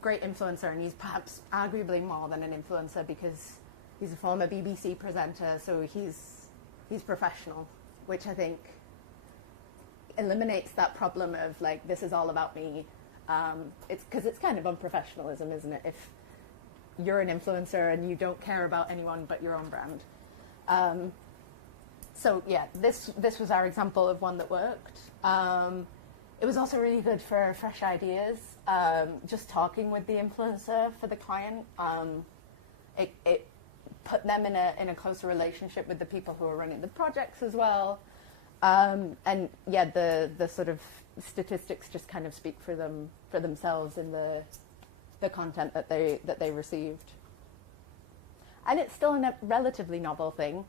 great influencer, and he's perhaps arguably more than an influencer because he's a former BBC presenter, so he's professional, which I think eliminates that problem of, like, this is all about me. It's because it's kind of unprofessionalism, isn't it? If you're an influencer and you don't care about anyone but your own brand. So yeah, this was our example of one that worked. It was also really good for fresh ideas. Just talking with the influencer for the client, it put them in a closer relationship with the people who are running the projects as well. And yeah, the sort of statistics just kind of speak for themselves in the content that they received. And it's still a relatively novel thing.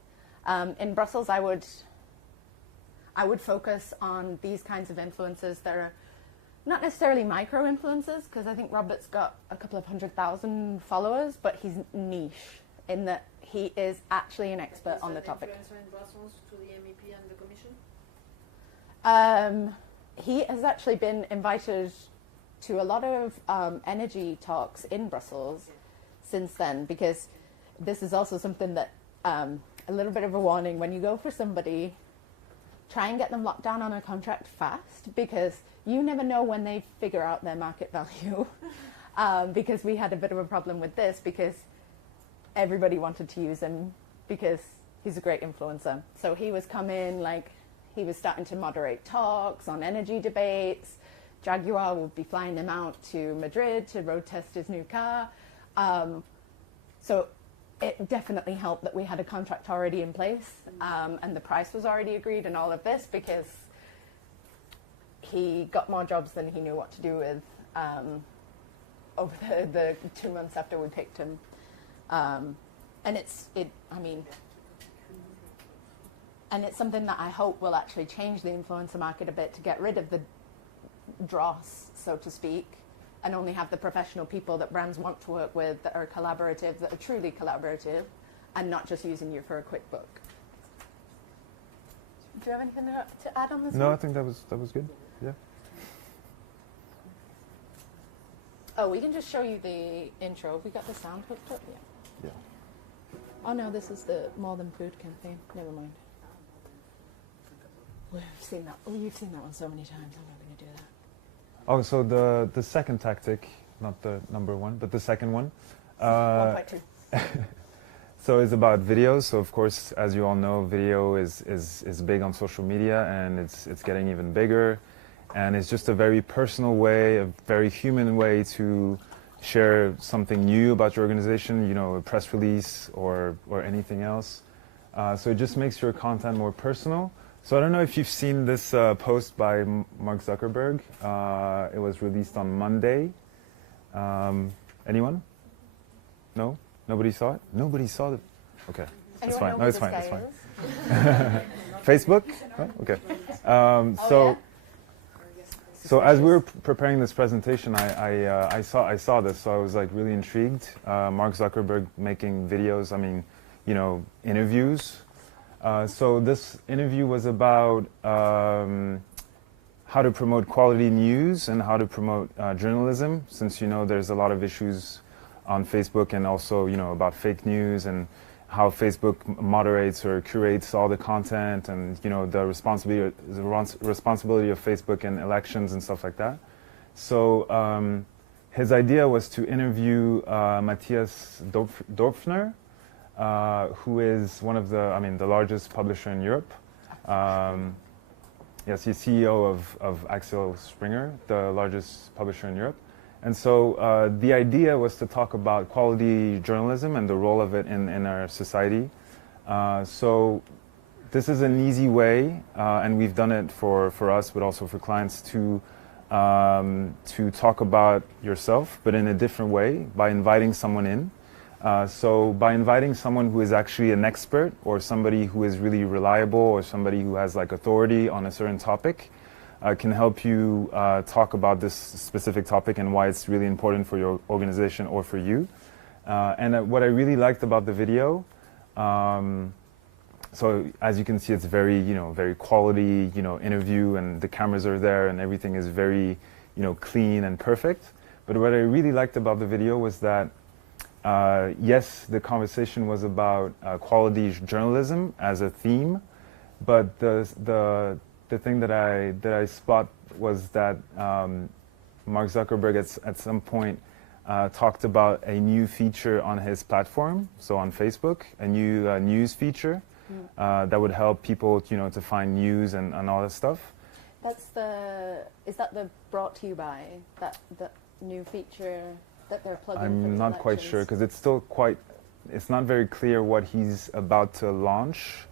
In Brussels, I would focus on these kinds of influencers that are not necessarily micro influencers, because I think Robert's got a couple of 100,000 followers, but he's niche in that he is actually an expert on the topic. Influencer in Brussels to the MEP and the Commission? He has actually been invited to a lot of energy talks in Brussels since then, because this is also something that, a little bit of a warning, when you go for somebody, try and get them locked down on a contract fast, because you never know when they figure out their market value. Because we had a bit of a problem with this, because everybody wanted to use him because he's a great influencer. So he was coming, like, he was starting to moderate talks on energy debates. Jaguar will be flying him out to Madrid to road test his new car. So it definitely helped that we had a contract already in place, and the price was already agreed and all of this, because he got more jobs than he knew what to do with over the 2 months after we picked him. And it's something that I hope will actually change the influencer market a bit, to get rid of the dross, so to speak, and only have the professional people that brands want to work with, that are collaborative, that are truly collaborative, and not just using you for a quick book. Do you have anything to add on this? No, one? I think that was good. Yeah. Oh, we can just show you the intro. Have we got the sound hooked up? Yeah. Yeah. Oh no, this is the More Than Food campaign. Never mind. We've seen that. Oh, you've seen that one so many times. I'm not going to do that. Oh, so the second tactic, not the number one, but the second one. 1.2. So it's about videos. So of course, as you all know, video is big on social media, and it's getting even bigger. And it's just a very personal way, a very human way to share something new about your organization, you know, a press release or anything else. So it just makes your content more personal. So I don't know if you've seen this post by Mark Zuckerberg. It was released on Monday. Anyone? No? Nobody saw it? Nobody saw it? Okay. That's fine. No, it's fine. It's fine. Facebook? Oh, okay. So as we were preparing this presentation, I saw this, so I was like really intrigued. Mark Zuckerberg making videos, I mean, you know, interviews. So this interview was about how to promote quality news and how to promote journalism, since, you know, there's a lot of issues on Facebook, and also, you know, about fake news and how Facebook moderates or curates all the content, and, you know, the responsibility of Facebook in elections and stuff like that. So his idea was to interview Matthias Dorpfner, who is one of the largest publisher in Europe. Yes, he's CEO of Axel Springer, the largest publisher in Europe. And so the idea was to talk about quality journalism and the role of it in our society. So this is an easy way, and we've done it for us, but also for clients, to talk about yourself, but in a different way, by inviting someone in. So by inviting someone who is actually an expert, or somebody who is really reliable, or somebody who has like authority on a certain topic, can help you talk about this specific topic and why it's really important for your organization or for you. And what I really liked about the video, so as you can see, it's very, very quality, interview, and the cameras are there and everything is very, clean and perfect. But what I really liked about the video was that, yes, the conversation was about quality journalism as a theme, but the thing that I spot was that Mark Zuckerberg at some point talked about a new feature on his platform, so on Facebook, a new news feature that would help people, to find news and all that stuff. Is that the brought to you by, that new feature that they're plugging? I'm not quite sure, because it's not very clear what he's about to launch.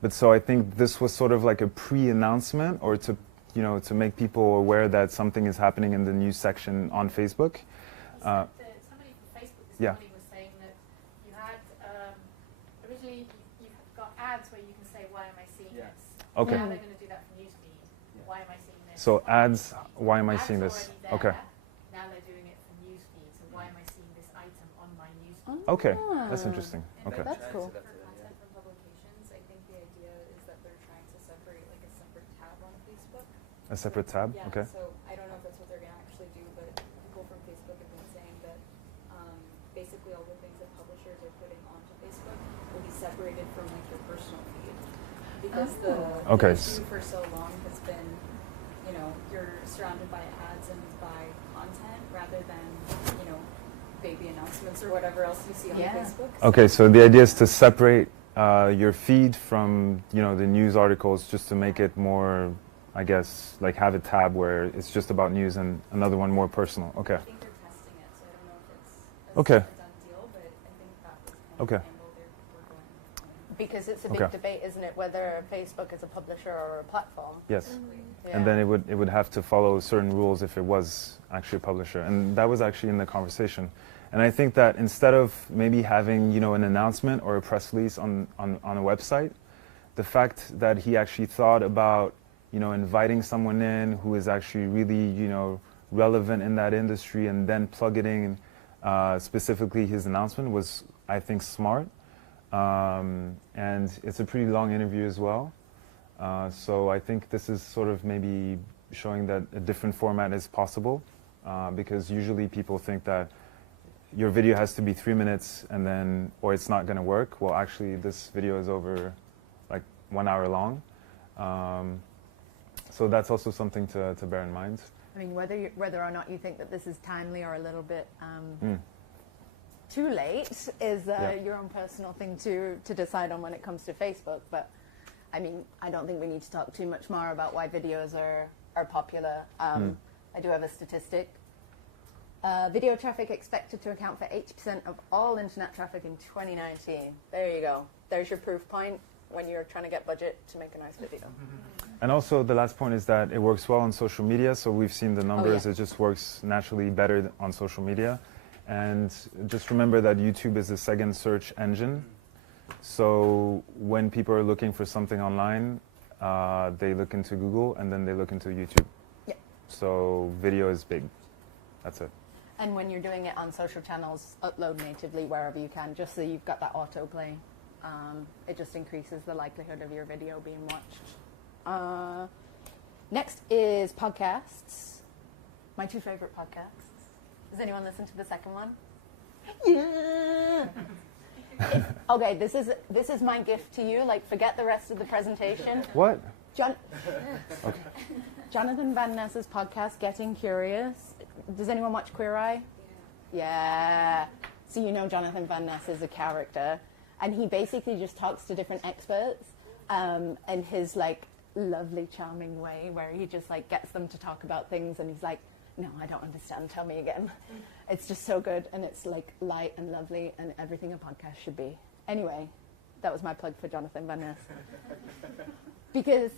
But so I think this was sort of like a pre-announcement, or to make people aware that something is happening in the news section on Facebook. Somebody from Facebook this morning was saying that you had originally you've got ads where you can say, why am I seeing this? Okay. Now they're going to do that for newsfeed. Why am I seeing this? So ads, why am I seeing Ads this? already there. Okay. Now they're doing it for newsfeed. So why am I seeing this item on my newsfeed? Okay, that's interesting. Okay. That's cool. For content from publications, I think the idea is that they're trying to separate like a separate tab on Facebook. A separate tab? Yeah, Okay. so I don't know if that's what they're going to actually do, but people from Facebook have been saying that basically all the things that publishers are putting onto Facebook will be separated from like your personal feed. Because the issue for so long has been, you're surrounded by ads and by content rather than, baby announcements or whatever else you see on Facebook. Okay, so the idea is to separate your feed from, the news articles, just to make it more, I guess, like have a tab where it's just about news and another one more personal. Okay. I think they're testing it, so I don't know if it's a done deal, but I think that was kind of the angle we're going. Because it's a big debate, isn't it, whether Facebook is a publisher or a platform? Yes. Yeah. And then it would have to follow certain rules if it was actually a publisher. And that was actually in the conversation. And I think that instead of maybe having, an announcement or a press release on a website, the fact that he actually thought about, inviting someone in who is actually really, relevant in that industry, and then plug it in specifically his announcement was, I think, smart. And it's a pretty long interview as well. So I think this is sort of maybe showing that a different format is possible, because usually people think that your video has to be 3 minutes and then, or it's not going to work. Well, actually, this video is over like 1 hour long. So that's also something to bear in mind. I mean, whether or not you think that this is timely or a little bit too late is your own personal thing to decide on when it comes to Facebook. But I mean, I don't think we need to talk too much more about why videos are popular. I do have a statistic. Video traffic expected to account for 80% of all internet traffic in 2019. There you go. There's your proof point when you're trying to get budget to make a nice video. And also the last point is that it works well on social media. So we've seen the numbers. It just works naturally better on social media. And just remember that YouTube is the second search engine. So when people are looking for something online, they look into Google and then they look into YouTube. Yeah. So video is big. That's it. And when you're doing it on social channels, upload natively wherever you can, just so you've got that autoplay. It just increases the likelihood of your video being watched. Next is podcasts. My two favorite podcasts. Does anyone listen to the second one? Yeah. Okay, this is my gift to you. Like, forget the rest of the presentation. What? Jonathan Van Ness's podcast, Getting Curious. Does anyone watch Queer Eye? Yeah. So you know Jonathan Van Ness is a character. And he basically just talks to different experts. in his like lovely, charming way, where he just like gets them to talk about things, and he's like, "No, I don't understand. Tell me again." It's just so good, and it's like light and lovely, and everything a podcast should be. Anyway, that was my plug for Jonathan Van Ness. Because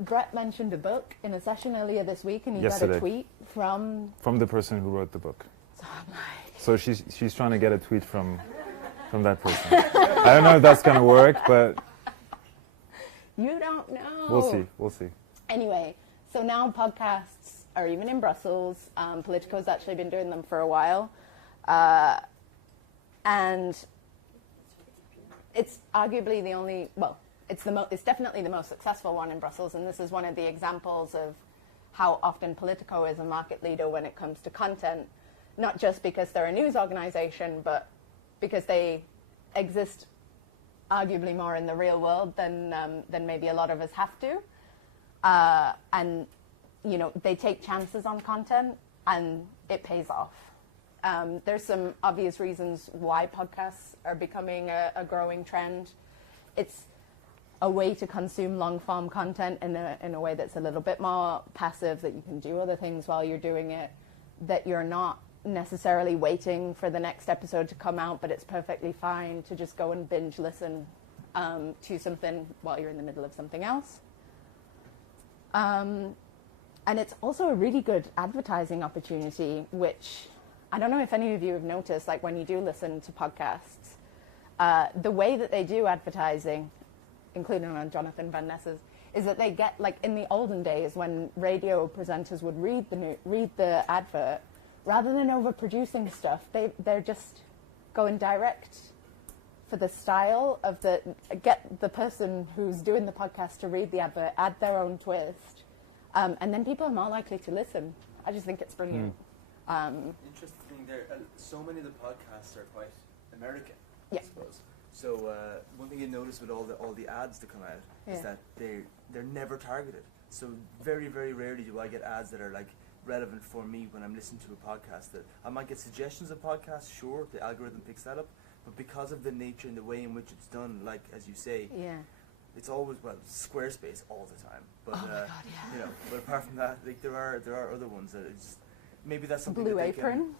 Brett mentioned a book in a session earlier this week, and he got Yesterday. a tweet from From the person who wrote the book. So I'm like, So she's trying to get a tweet from that person. I don't know if that's gonna work, but you don't know. we'll see. Anyway, so now podcasts are even in Brussels. Politico's actually been doing them for a while. And it's arguably the only, well, it's definitely the most successful one in Brussels, and this is one of the examples of how often Politico is a market leader when it comes to content, not just because they're a news organization, but because they exist arguably more in the real world than maybe a lot of us have to. And, you know, they take chances on content, and it pays off. There's some obvious reasons why podcasts are becoming a growing trend. It's a way to consume long-form content in a way that's a little bit more passive, that you can do other things while you're doing it, that you're not necessarily waiting for the next episode to come out, but it's perfectly fine to just go and binge listen to something while you're in the middle of something else. And it's also a really good advertising opportunity, which I don't know if any of you have noticed, like when you do listen to podcasts, the way that they do advertising, including on Jonathan Van Ness's, is that they get, like in the olden days when radio presenters would read the advert, rather than overproducing stuff, they're just going direct for the style of get the person who's doing the podcast to read the advert, add their own twist, and then people are more likely to listen. I just think it's brilliant. Interesting thing there. So many of the podcasts are quite American, Yeah. I suppose. So one thing you notice with all the ads that come out is that they're never targeted. So very, very rarely do I get ads that are like relevant for me when I'm listening to a podcast. That I might get suggestions of podcasts, sure, the algorithm picks that up, but because of the nature and the way in which it's done, like as you say, it's always Squarespace all the time. But you know, but apart from that, like there are other ones that it's maybe that's something. Blue Apron.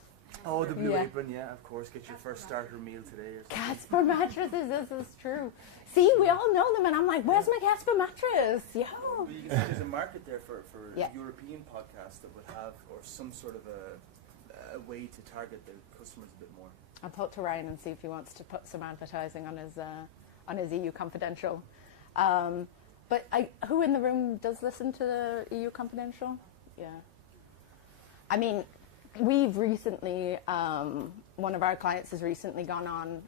Oh, the Blue Apron, yeah, of course. Get your first starter meal today. Or Casper mattresses, this is true. See, we all know them, and I'm like, where's my Casper mattress? Yo. But you can see there's a market there for Yeah. European podcasts that would have, or some sort of a way to target the customers a bit more. I'll talk to Ryan and see if he wants to put some advertising on his EU Confidential. But who in the room does listen to the EU Confidential? Yeah. I mean, we've recently, one of our clients has recently gone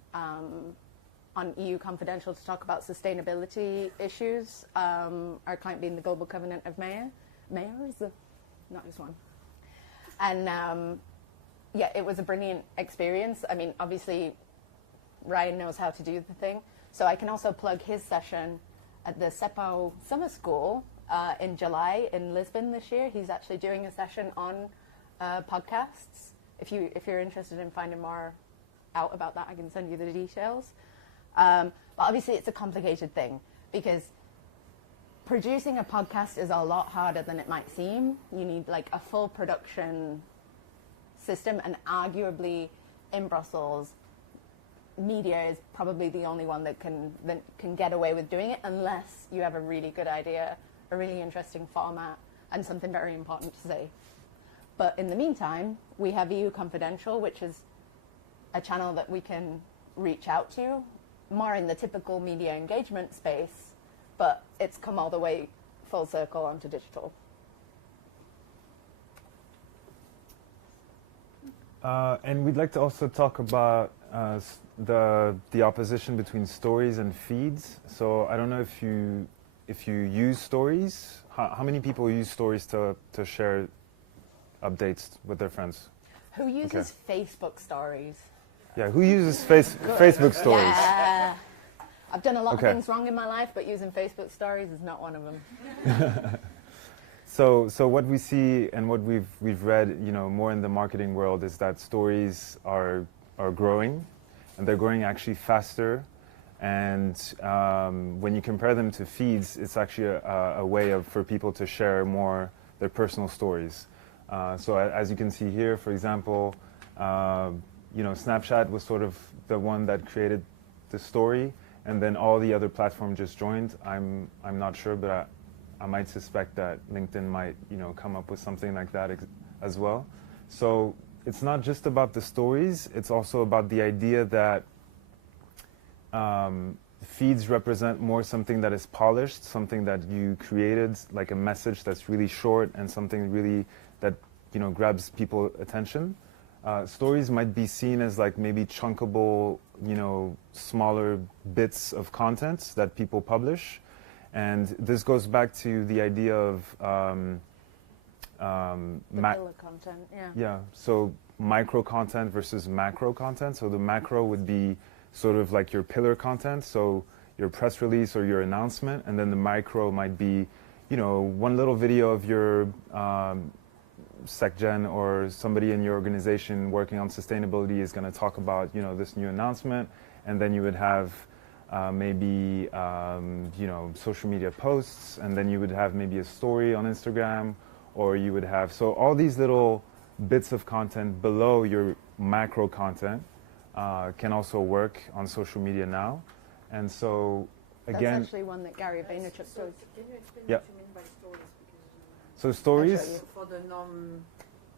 on EU Confidential to talk about sustainability issues. Our client being the Global Covenant of Mayors, not just one. And it was a brilliant experience. I mean, obviously, Ryan knows how to do the thing. So I can also plug his session at the CEPO Summer School in July in Lisbon this year. He's actually doing a session on podcasts. If you're interested in finding more out about that, I can send you the details. But obviously it's a complicated thing because producing a podcast is a lot harder than it might seem. You need like a full production system, and arguably in Brussels, media is probably the only one that can get away with doing it unless you have a really good idea, a really interesting format, and something very important to say. But in the meantime, we have EU Confidential, which is a channel that we can reach out to, more in the typical media engagement space, but it's come all the way full circle onto digital. And we'd like to also talk about the opposition between stories and feeds. So I don't know if you use stories. How many people use stories to share updates with their friends? Who uses Facebook stories? Yeah, who uses Facebook stories? Yeah. I've done a lot of things wrong in my life, but using Facebook stories is not one of them. So what we see and what we've read, you know, more in the marketing world is that stories are growing, and they're growing actually faster And when you compare them to feeds, it's actually a way for people to share more their personal stories. So as you can see here, for example, Snapchat was sort of the one that created the story, and then all the other platforms just joined. I'm not sure, but I might suspect that LinkedIn might come up with something like that as well. So it's not just about the stories, it's also about the idea that feeds represent more something that is polished, something that you created, like a message that's really short and something really that grabs people's attention. Stories might be seen as like maybe chunkable, smaller bits of content that people publish. And this goes back to the idea of pillar content, yeah. Yeah, so micro content versus macro content. So the macro would be sort of like your pillar content, so your press release or your announcement, and then the micro might be, one little video of your SecGen or somebody in your organization working on sustainability is going to talk about, this new announcement, and then you would have maybe, social media posts, and then you would have maybe a story on Instagram, or you would have, so all these little bits of content below your macro content can also work on social media now. And so, again... That's actually one that Gary Vaynerchuk does. Can you explain Yeah. what you mean by stories? So stories, I'll show you. For the non...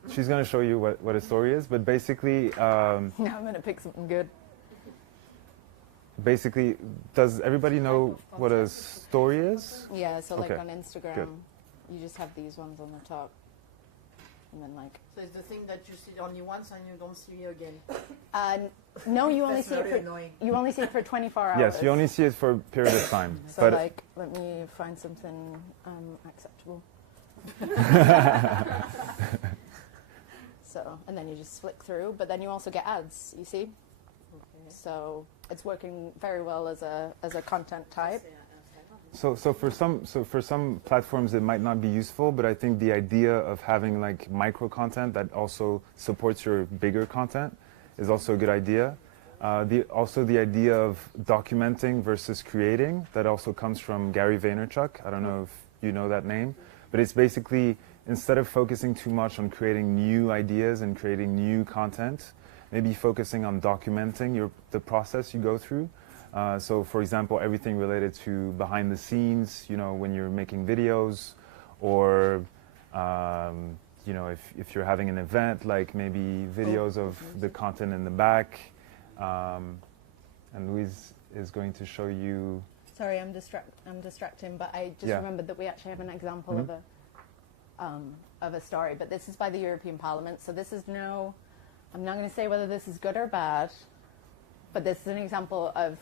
she's going to show you what a story is, but basically... Now I'm going to pick something good. Basically, does everybody know what a story is? Yeah, so like Okay, on Instagram, good. you just have these ones on the top. And then like... So it's the thing that you see only once and you don't see again. No, you only That's see it very for... annoying. You only see it for 24 hours. Yes, you only see it for a period of time. So but like, let me find something acceptable. So, and then you just flick through, but then you also get ads, you see? So it's working very well as a content type. So for some platforms it might not be useful, but I think the idea of having like micro content that also supports your bigger content is also a good idea. Also the idea of documenting versus creating, that also comes from Gary Vaynerchuk. I don't know if you know that name, but it's basically instead of focusing too much on creating new ideas and creating new content, maybe focusing on documenting the process you go through. So for example, everything related to behind the scenes, when you're making videos, or if you're having an event, like maybe videos of the content in the back. And Louise is going to show you. Sorry, I'm distracting, but I just Yeah. remembered that we actually have an example of a story, but this is by the European Parliament. So this is I'm not going to say whether this is good or bad, but this is an example of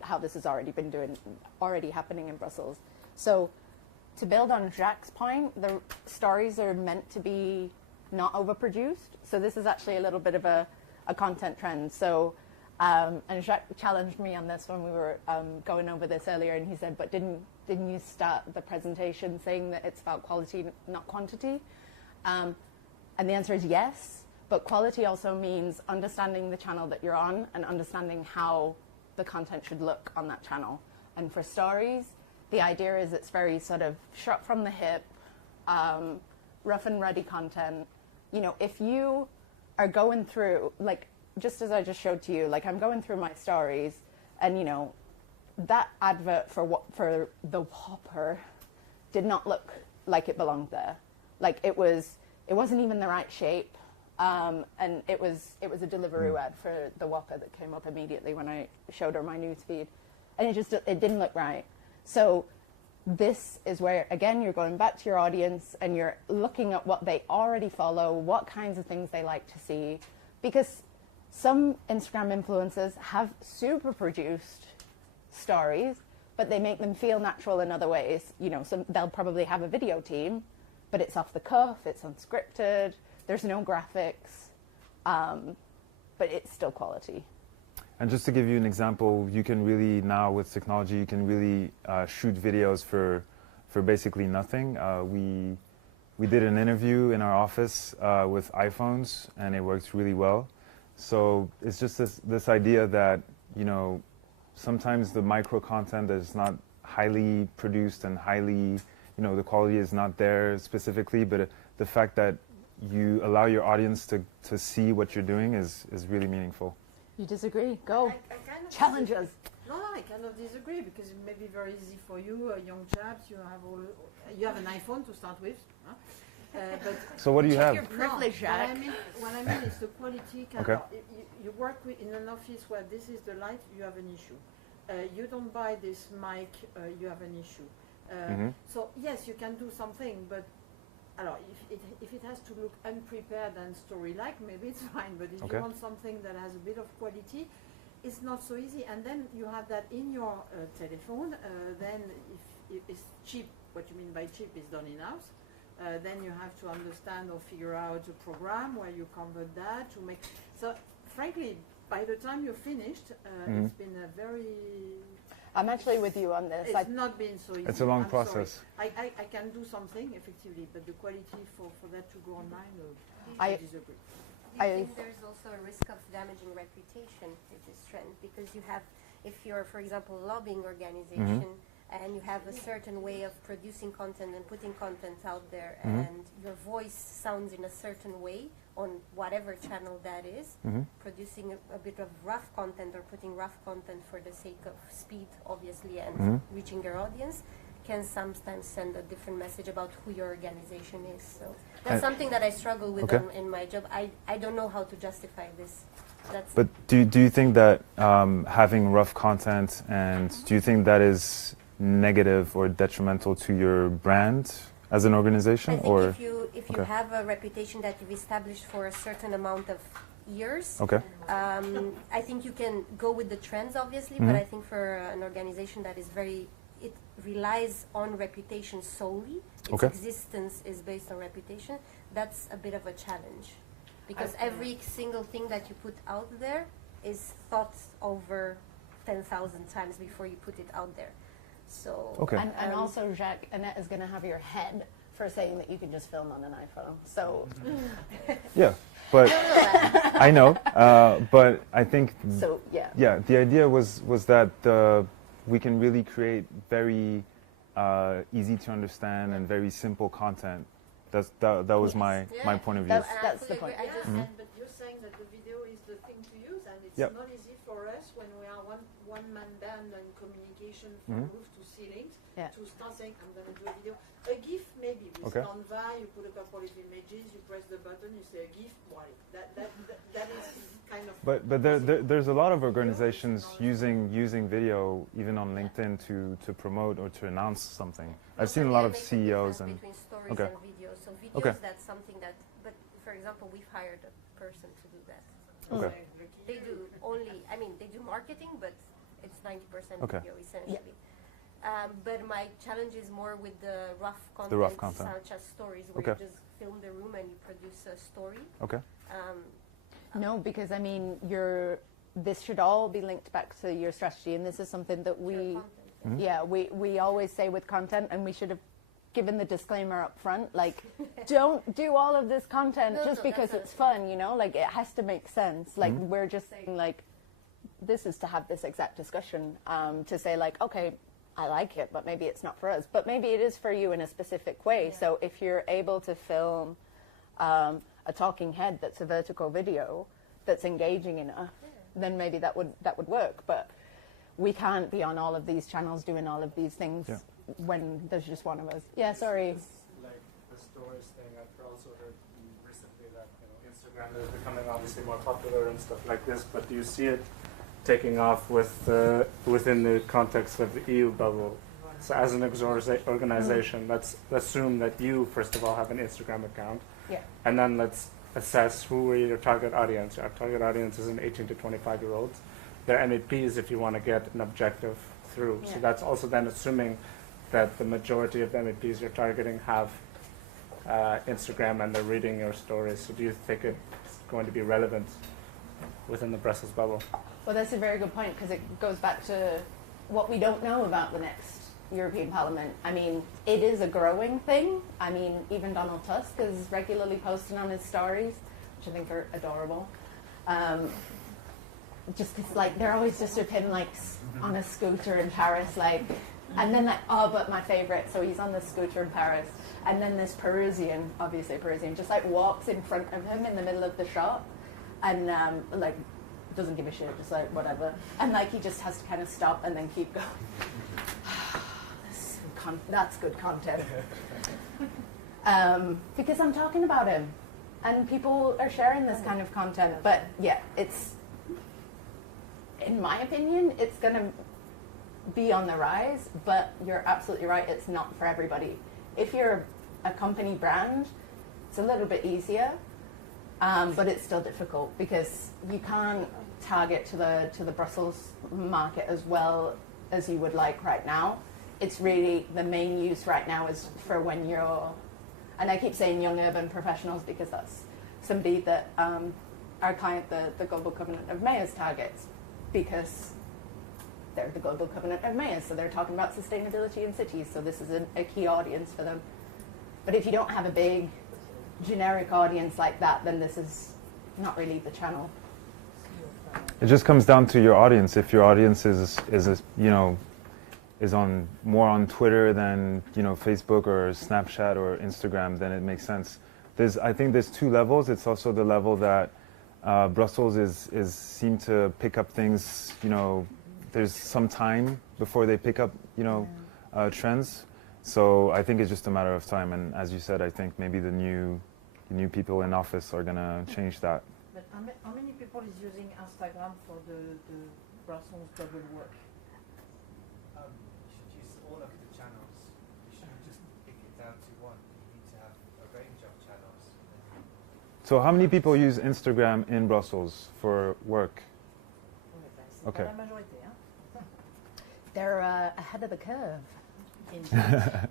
how this has already happening in Brussels. So to build on Jacques' point, the stories are meant to be not overproduced. So this is actually a little bit of a content trend. So, and Jacques challenged me on this when we were going over this earlier, and he said, but didn't you start the presentation saying that it's about quality, not quantity? And the answer is yes, but quality also means understanding the channel that you're on and understanding how the content should look on that channel. And for stories, the idea is it's very sort of shot from the hip, rough and ready content. If you are going through, like, just as I just showed to you, like I'm going through my stories, and that advert for the Whopper did not look like it belonged there. Like it wasn't even the right shape. And it was a Deliveroo ad for the Whopper that came up immediately when I showed her my newsfeed, and it didn't look right. So this is where, again, you're going back to your audience and you're looking at what they already follow, what kinds of things they like to see, because some Instagram influencers have super produced stories, but they make them feel natural in other ways. They'll probably have a video team, but it's off the cuff, it's unscripted. There's no graphics, but it's still quality. And just to give you an example, you can really now with technology, you can really shoot videos for basically nothing. We did an interview in our office with iPhones, and it worked really well. So it's just this idea that sometimes the micro content is not highly produced and highly, the quality is not there specifically, but the fact that you allow your audience to see what you're doing is really meaningful. You disagree? Go. I kind of Challenge us. No, I cannot disagree because it may be very easy for you, young chaps. You have an iPhone to start with. Huh? But So what do you have? Your privilege, no, Jack. what I mean is the quality. Okay. You work in an office where this is the light, you have an issue. You don't buy this mic, you have an issue. So yes, you can do something, but alors, if it has to look unprepared and story-like, maybe it's fine. But if you want something that has a bit of quality, it's not so easy. And then you have that in your telephone. Then if it's cheap, what you mean by cheap is done in-house. Then you have to understand or figure out a program where you convert that to make. So frankly, by the time you're finished, it's been a very. I'm actually with you on this. It's not been so easy. It's a long I'm process. sorry. I can do something effectively, but the quality for that to go online, I disagree. Do you think there's also a risk of damaging reputation with this trend? Because you have, if you're, for example, a lobbying organization, and you have a certain way of producing content and putting content out there, and your voice sounds in a certain way on whatever channel that is, producing a bit of rough content or putting rough content for the sake of speed, obviously, and reaching your audience, can sometimes send a different message about who your organization is. So that's something that I struggle with in my job. I don't know how to justify this. But do you think that having rough content, and do you think that is negative or detrimental to your brand as an organization? I think if you have a reputation that you've established for a certain amount of years, I think you can go with the trends, obviously, but I think for an organization that is it relies on reputation solely, its existence is based on reputation, that's a bit of a challenge. Because every single thing that you put out there is thought over 10,000 times before you put it out there. So and also, Jacques, Annette is going to have your head for saying that you can just film on an iPhone. So yeah, but I know, but I think the idea was that we can really create very easy to understand and very simple content. That was my point of view. That's the point. But you're saying that the video is the thing to use, and it's not easy for us when we are one-man band and communication from roof to ceiling to start saying, I'm going to do a video. A GIF maybe with Canva, you put a couple of images, you press the button, you say a GIF. Why? That is kind of. But there's a lot of organizations using video even on LinkedIn to promote or to announce something. I've seen a lot of CEOs and between stories and videos. So videos, that's something that. But for example, we've hired a person to do that. They do they do marketing, but it's 90% video essentially. But my challenge is more with the rough content, such as stories, where you just film the room and you produce a story. No, because I mean, this should all be linked back to your strategy, and this is something that we always say with content, and we should have given the disclaimer up front, like, don't do all of this content just because it's fun, like it has to make sense. Like we're just saying, like, this is to have this exact discussion, to say like, okay, I like it, but maybe it's not for us, but maybe it is for you in a specific way. So if you're able to film a talking head that's a vertical video that's engaging enough, then maybe that would work. But we can't be on all of these channels doing all of these things when there's just one of us. Yeah, sorry. Like the stories thing, I've also heard recently that Instagram is becoming obviously more popular and stuff like this. But do you see it taking off within the context of the EU bubble? So as an organization, let's assume that you, first of all, have an Instagram account. And then let's assess who are your target audience. Our target audience is an 18 to 25-year-olds. They're MEPs if you want to get an objective through. So that's also then assuming that the majority of the MEPs you're targeting have Instagram and they're reading your stories. So do you think it's going to be relevant within the Brussels bubble? Well, that's a very good point, because it goes back to what we don't know about the next European Parliament. I mean, it is a growing thing. I mean, even Donald Tusk is regularly posting on his stories, which I think are adorable. just 'cause like they're always just of him like on a scooter in Paris, like, and then like, oh, but my favorite, so he's on the scooter in Paris, and then this Parisian, obviously Parisian, just like walks in front of him in the middle of the shop, and like doesn't give a shit, just like whatever, and like he just has to kind of stop and then keep going. That's good content. Because I'm talking about him, and people are sharing this kind of content. But yeah, it's, in my opinion, it's going to be on the rise. But you're absolutely right; it's not for everybody. If you're a company brand, it's a little bit easier, but it's still difficult because you can't target to the Brussels market as well as you would like right now. It's really the main use right now is for when you're, and I keep saying young urban professionals because that's somebody that our client, the Global Covenant of Mayors, targets, because they're the Global Covenant of Mayors, so they're talking about sustainability in cities, so this is a key audience for them. But if you don't have a big generic audience like that, then this is not really the channel. It just comes down to your audience. If your audience is you know, is on more on Twitter than, you know, Facebook or Snapchat or Instagram, then it makes sense. I think there's two levels. It's also the level that Brussels seem to pick up things, you know, there's some time before they pick up, you know, trends. So I think it's just a matter of time. And as you said, I think maybe the new people in office are going to change that. But how many people is using Instagram for the Brussels double work? You should use all of the channels. You shouldn't just pick it down to one. You need to have a range of channels. So how many people use Instagram in Brussels for work? Okay. They're ahead of the curve.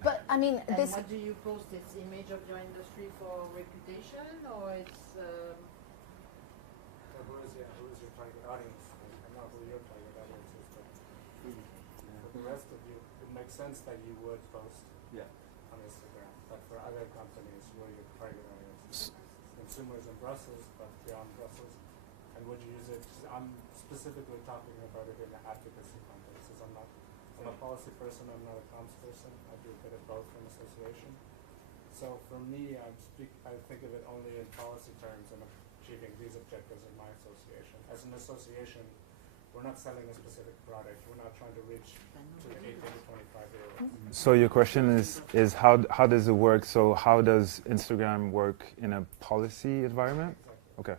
But I mean, and this. what do you post? It's image of your industry for reputation, or it's? Who is your target audience? I know who your target audience is, but for the rest of you, it makes sense that you would post on Instagram. But for other companies, who are your target audience? Consumers in Brussels, but beyond Brussels. And would you use it? I'm specifically talking about it in the advocacy context. I'm a policy person. I'm not a comms person. I do a bit of both in association. So for me, I think of it only in policy terms and achieving these objectives in my association. As an association, we're not selling a specific product. We're not trying to reach to the 18 to 25-year-olds. So your question is how does it work? So how does Instagram work in a policy environment? Exactly. Okay.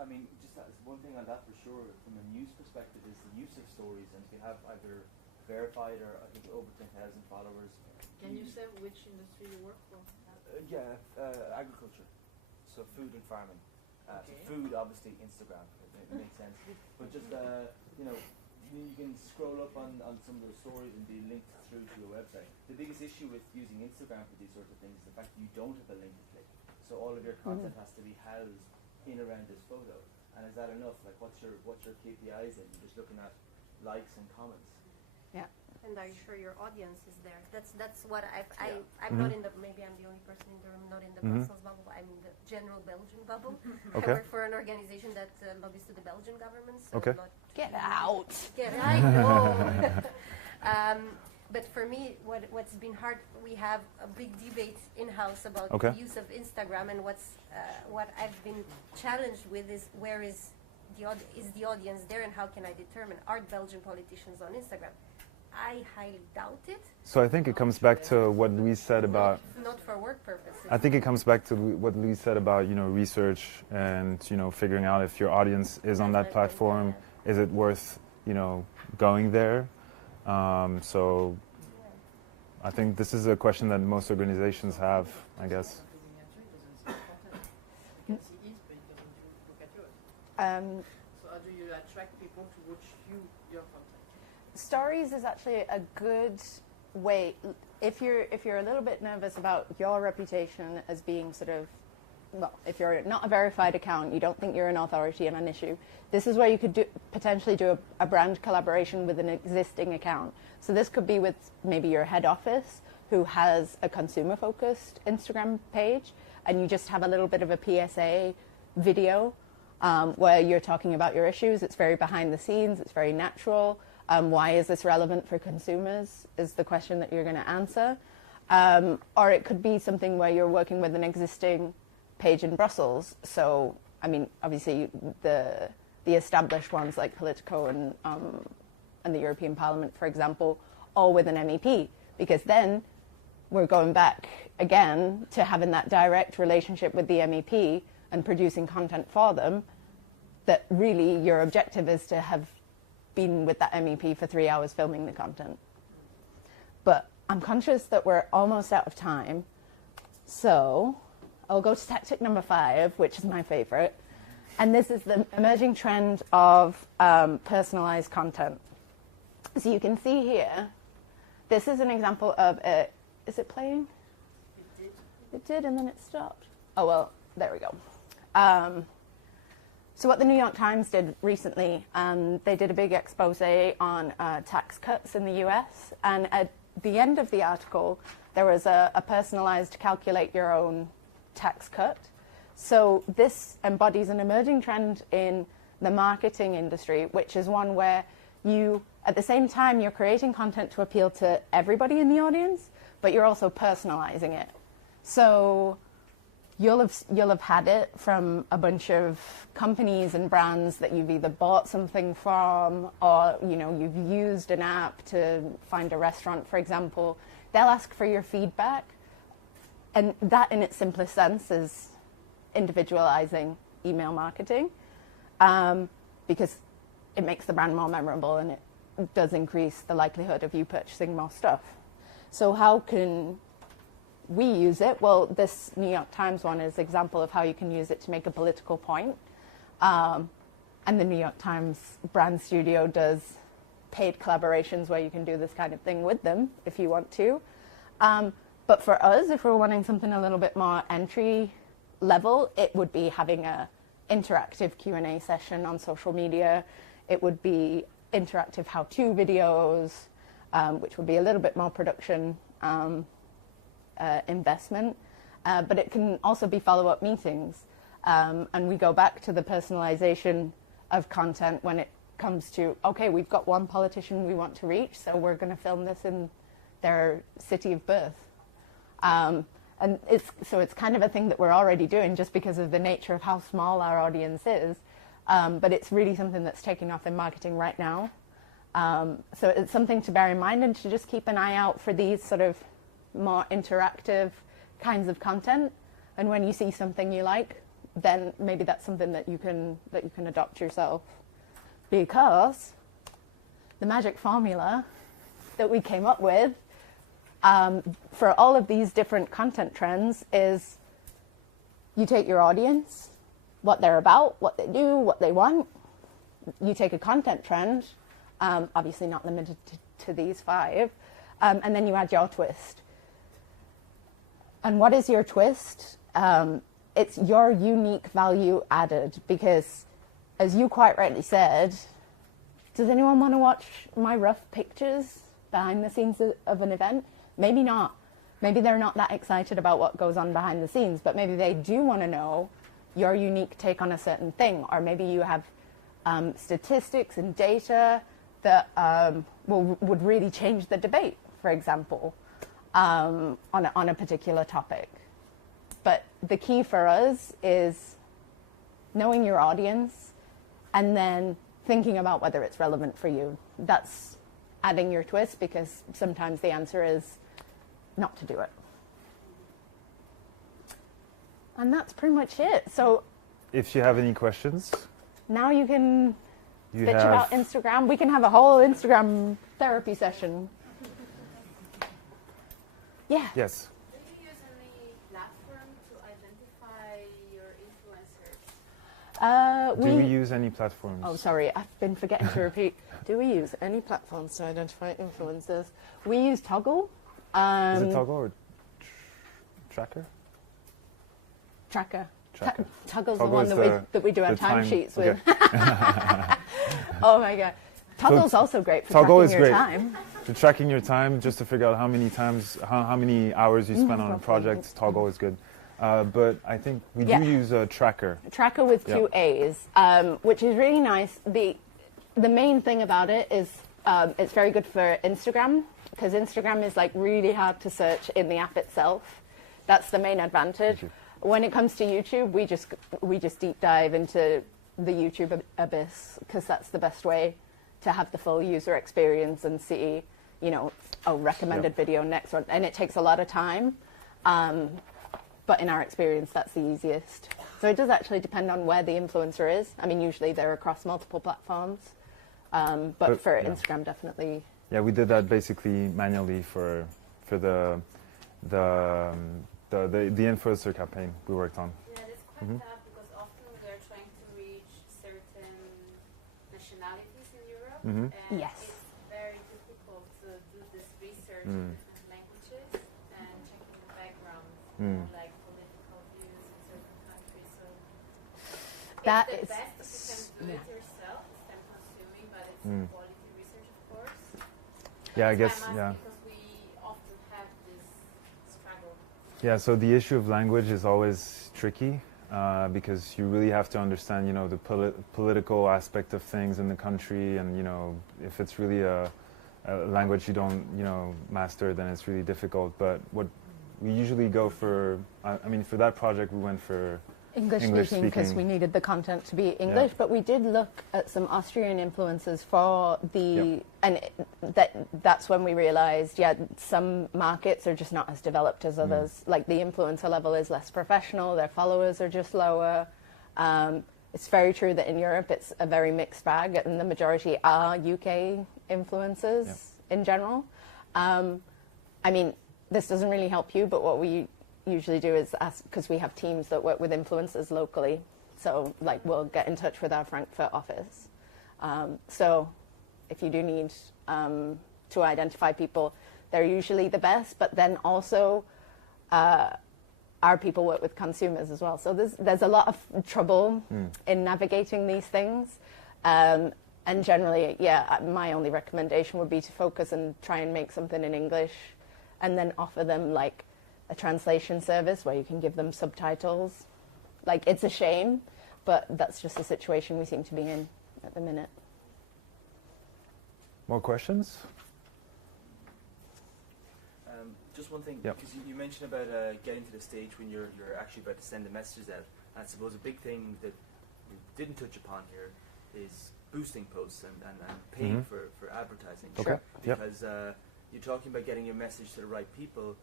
I mean, just as one thing on that for sure, from a news perspective, is the use of stories. And if you have either verified or I think over 10,000 followers. Can you say which industry you work for? Agriculture. So food and farming. So food, obviously, Instagram. It makes sense. But just, you know, you can scroll up on some of those stories and be linked through to a website. The biggest issue with using Instagram for these sorts of things is the fact that you don't have a link to click. So all of your content has to be housed in around this photo. And is that enough? Like, what's your KPIs in? You're just looking at likes and comments. Yeah. And are you sure your audience is there? That's what I'm not in the, maybe I'm the only person in the room not in the Brussels bubble. I'm in the general Belgian bubble. Okay. I work for an organization that lobbies to the Belgian government. So Okay. Get out. I know. But for me, what's been hard, we have a big debate in-house about the use of Instagram, and what I've been challenged with is where is the audience there, and how can I determine, are Belgian politicians on Instagram? I highly doubt it. So I think it comes back to what Louise said about. Not for work purposes. I think it comes back to what Louise said about, you know, research and, you know, figuring out if your audience is on that platform. Is it worth, you know, going there? So I think this is a question that most organizations have, I guess. So how do you attract people to watch your content? Stories is actually a good way if you're a little bit nervous about your reputation as being sort of, well, if you're not a verified account, you don't think you're an authority on an issue, this is where you could potentially do a brand collaboration with an existing account. So this could be with maybe your head office who has a consumer-focused Instagram page, and you just have a little bit of a PSA video where you're talking about your issues. It's very behind the scenes. It's very natural. Why is this relevant for consumers is the question that you're going to answer. Or it could be something where you're working with an existing page in Brussels. So, I mean, obviously the established ones like Politico and the European Parliament, for example, all with an MEP, because then we're going back again to having that direct relationship with the MEP and producing content for them, that really your objective is to have been with that MEP for 3 hours filming the content. But I'm conscious that we're almost out of time, so I'll go to tactic number 5, which is my favorite. And this is the emerging trend of personalized content. So you can see here, this is an example of a, is it playing? It did. It did, and then it stopped. Oh, well, there we go. So what the New York Times did recently, they did a big expose on tax cuts in the US. And at the end of the article, there was a personalized calculate your own tax cut. So this embodies an emerging trend in the marketing industry, which is one where you, at the same time, you're creating content to appeal to everybody in the audience, but you're also personalizing it. So you'll have had it from a bunch of companies and brands that you've either bought something from, or you've used an app to find a restaurant, for example. They'll ask for your feedback, and that in its simplest sense is individualizing email marketing, because it makes the brand more memorable and it does increase the likelihood of you purchasing more stuff. So how can we use it? Well, this New York Times one is an example of how you can use it to make a political point. And the New York Times brand studio does paid collaborations where you can do this kind of thing with them if you want to. But for us, if we're wanting something a little bit more entry level, it would be having a interactive Q&A session on social media. It would be interactive how-to videos, which would be a little bit more production investment, but it can also be follow-up meetings. And we go back to the personalization of content when it comes to, okay, we've got one politician we want to reach, so we're going to film this in their city of birth. And it's kind of a thing that we're already doing just because of the nature of how small our audience is. But it's really something that's taking off in marketing right now. So it's something to bear in mind, and to just keep an eye out for these sort of more interactive kinds of content. And when you see something you like, then maybe that's something that you can adopt yourself. Because the magic formula that we came up with for all of these different content trends is you take your audience, what they're about, what they do, what they want. You take a content trend, obviously not limited to these 5, and then you add your twist. And what is your twist? It's your unique value added, because as you quite rightly said, does anyone want to watch my rough pictures behind the scenes of an event? Maybe not. Maybe they're not that excited about what goes on behind the scenes, but maybe they do want to know your unique take on a certain thing. Or maybe you have statistics and data that would really change the debate, for example, on a particular topic. But the key for us is knowing your audience and then thinking about whether it's relevant for you. That's adding your twist, because sometimes the answer is not to do it. And that's pretty much it. So if you have any questions, now you can bitch about Instagram. We can have a whole Instagram therapy session. Yeah. Yes. Do you use any platform to identify your influencers? Do we use any platforms? Oh, sorry, I've been forgetting to repeat. Do we use any platforms to identify influencers? We use Toggle. Is it Toggle or Tracker? Tracker. Tracker. Toggle's Toggle the one that we do our timesheets with. Okay. Oh my god. Toggle's also great for Toggle tracking your time. For tracking your time, just to figure out how many hours you spend on a project. Toggle is good. But I think we Yeah. do use a tracker. Tracker with Yeah. 2 A's, which is really nice. The main thing about it is it's very good for Instagram, because Instagram is like really hard to search in the app itself. That's the main advantage. When it comes to YouTube, we just deep dive into the YouTube abyss, because that's the best way to have the full user experience and see, you know, a recommended video next one. And it takes a lot of time. But in our experience, that's the easiest. So it does actually depend on where the influencer is. I mean, usually they're across multiple platforms. But for Instagram, definitely. Yeah, we did that basically manually for the influencer campaign we worked on. Yeah, that's quite tough because often we are trying to reach certain nationalities in Europe, and Yes. it's very difficult to do this research in different languages and checking the background, like political views in certain countries. So That it's the is best if you can do it yourself, it's time consuming, but it's quality research, of course. Yeah, I That's guess, why I'm yeah. asking, because we often have this struggle. Yeah, so the issue of language is always tricky because you really have to understand, you know, the political aspect of things in the country, and you know, if it's really a language you don't, you know, master, then it's really difficult. But what we usually go for, I mean, for that project, we went for English speaking, because we needed the content to be English, but we did look at some Austrian influencers for the, and that's when we realized, some markets are just not as developed as others. Like the influencer level is less professional, their followers are just lower. It's very true that in Europe it's a very mixed bag, and the majority are UK influencers in general. I mean, this doesn't really help you, but what we usually do is ask, because we have teams that work with influencers locally, so like we'll get in touch with our Frankfurt office. So if you do need to identify people, they're usually the best, but then also our people work with consumers as well. So there's a lot of trouble in navigating these things. And generally, my only recommendation would be to focus and try and make something in English, and then offer them like a translation service where you can give them subtitles. Like, it's a shame, but that's just the situation we seem to be in at the minute. More questions? Just one thing, Yep. because you mentioned about getting to the stage when you're actually about to send the messages out. And I suppose a big thing that we didn't touch upon here is boosting posts and paying for advertising. Okay. Yep. Because you're talking about getting your message to the right people,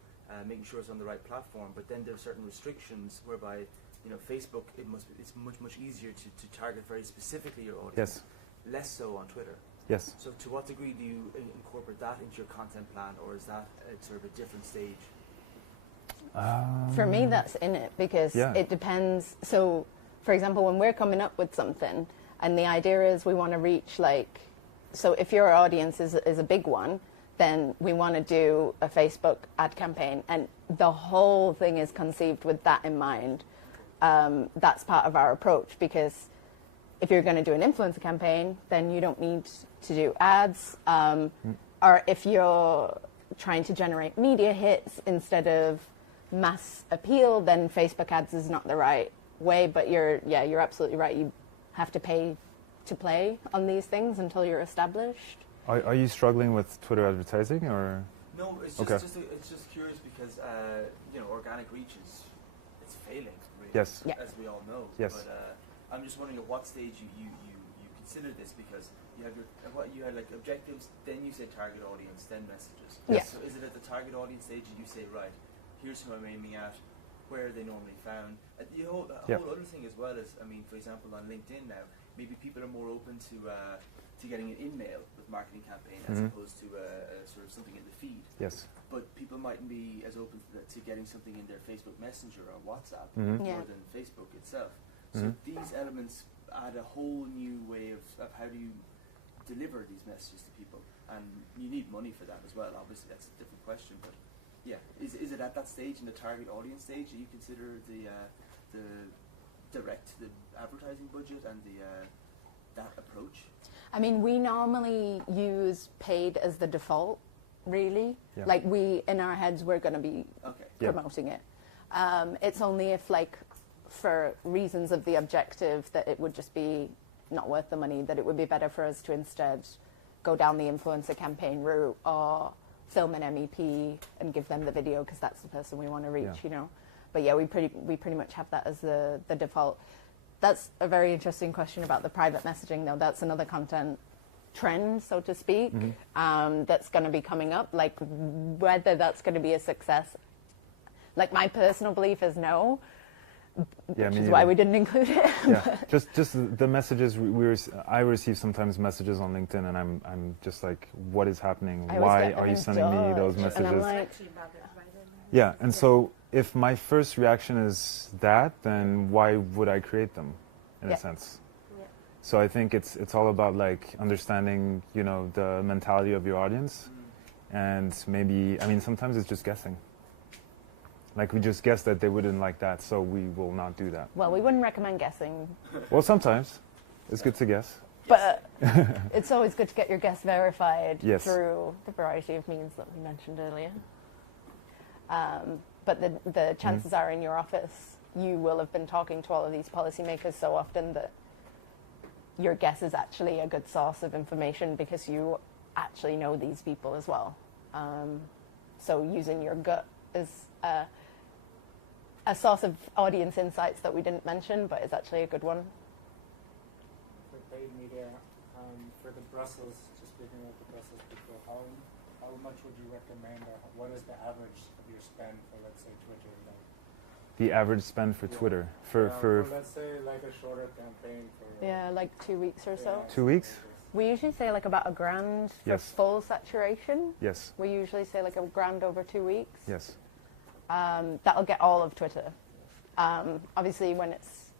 making sure it's on the right platform, but then there are certain restrictions whereby, you know, Facebook, it's much easier to target very specifically your audience. Yes. Less so on Twitter. Yes. So to what degree do you incorporate that into your content plan, or is that at sort of a different stage? For me, that's in it, because it depends. So, for example, when we're coming up with something, and the idea is we want to reach, like, so if your audience is a big one, then we want to do a Facebook ad campaign, and the whole thing is conceived with that in mind. That's part of our approach, because if you're going to do an influencer campaign, then you don't need to do ads. Or if you're trying to generate media hits instead of mass appeal, then Facebook ads is not the right way. But you're absolutely right. You have to pay to play on these things until you're established. Are you struggling with Twitter advertising, or? No, it's just curious because you know, organic reach it's failing, really, Yes. Yeah. as we all know. Yes. But I'm just wondering at what stage you consider this, because you had like objectives, then you say target audience, then messages. Yes. So is it at the target audience stage that you say, right, here's who I'm aiming at, where are they normally found? The whole other thing as well is, I mean, for example, on LinkedIn now, maybe people are more open to getting an in-mail with marketing campaign as opposed to sort of something in the feed. Yes. But people mightn't be as open to getting something in their Facebook Messenger or WhatsApp more than Facebook itself. So these elements add a whole new way of how do you deliver these messages to people, and you need money for that as well. Obviously, that's a different question, but yeah, is it at that stage, in the target audience stage, that you consider the direct the advertising budget and that approach? I mean, we normally use paid as the default, really. Yeah. Like, we, in our heads, we're going to be promoting it. It's only if, like, for reasons of the objective, that it would just be not worth the money, that it would be better for us to instead go down the influencer campaign route or film an MEP and give them the video because that's the person we want to reach, you know. But yeah, we pretty much have that as the default. That's a very interesting question about the private messaging, though. That's another content trend, so to speak, that's going to be coming up. Like, whether that's going to be a success, like, my personal belief is no, which is why we didn't include it. Yeah, just the messages I receive sometimes messages on LinkedIn, and I'm just like, what is happening? Why are you sending me those messages? And I'm like, yeah, and so if my first reaction is that, then why would I create them, in a sense? Yeah. So I think it's all about, like, understanding, you know, the mentality of your audience, and maybe, I mean, sometimes it's just guessing. Like, we just guess that they wouldn't like that, so we will not do that. well, we wouldn't recommend guessing, Well, sometimes it's good to guess. but it's always good to get your guess verified Yes. through the variety of means that we mentioned earlier. But the chances are, in your office, you will have been talking to all of these policymakers so often that your guess is actually a good source of information because you actually know these people as well. So using your gut is a source of audience insights that we didn't mention, but is actually a good one. For paid media, for the Brussels, just speaking of the Brussels people, how much would you recommend, or what is the average of your spend for, let's say, Twitter? Like, The average spend for Twitter for let's say, like, a shorter campaign for Yeah, like 2 weeks or so. 2 weeks? We usually say like about $1,000 for Yes. full saturation. Yes. We usually say like $1,000 over 2 weeks. Yes. That'll get all of Twitter. Obviously, when it's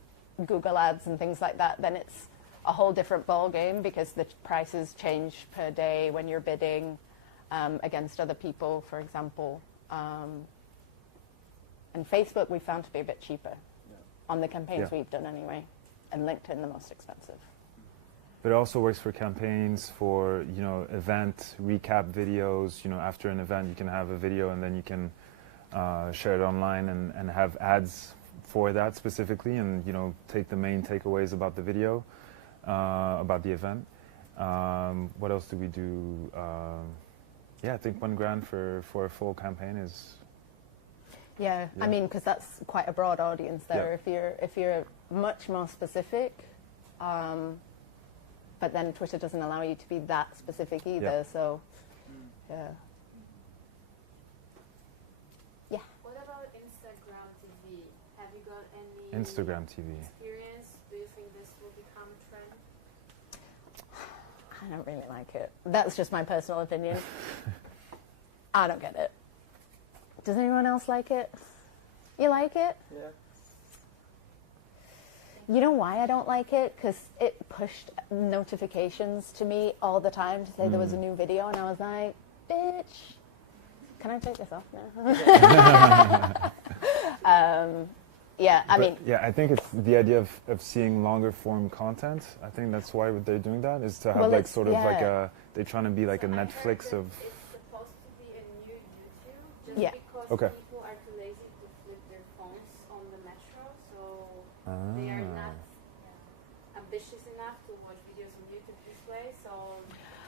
Google ads and things like that, then it's a whole different ball game because the prices change per day when you're bidding against other people, for example. And Facebook we found to be a bit cheaper on the campaigns we've done anyway, and LinkedIn the most expensive. But it also works for campaigns, for, you know, event recap videos. You know, after an event, you can have a video and then you can share it online and have ads for that specifically, and, you know, take the main takeaways about the video, about the event. What else do we do? Yeah, I think $1,000 for a full campaign is. Yeah, I mean, because that's quite a broad audience there. If you're much more specific, but then Twitter doesn't allow you to be that specific either. So, yeah. What about Instagram TV? Have you got any Instagram TV. experience? Do you think this will become a trend? I don't really like it. That's just my personal opinion. I don't get it. Does anyone else like it? You like it? Yeah. You know why I don't like it? Because it pushed notifications to me all the time to say there was a new video, and I was like, bitch, can I take this off now? Yeah, I mean... Yeah, I think it's the idea of seeing longer form content. I think that's why they're doing that, is to have like sort of like a... They're trying to be like a Netflix of... It's supposed to be a new YouTube, just Yeah. because Okay. people are too lazy to flip their phones on the metro, so they are not ambitious enough to watch videos on YouTube this way, so...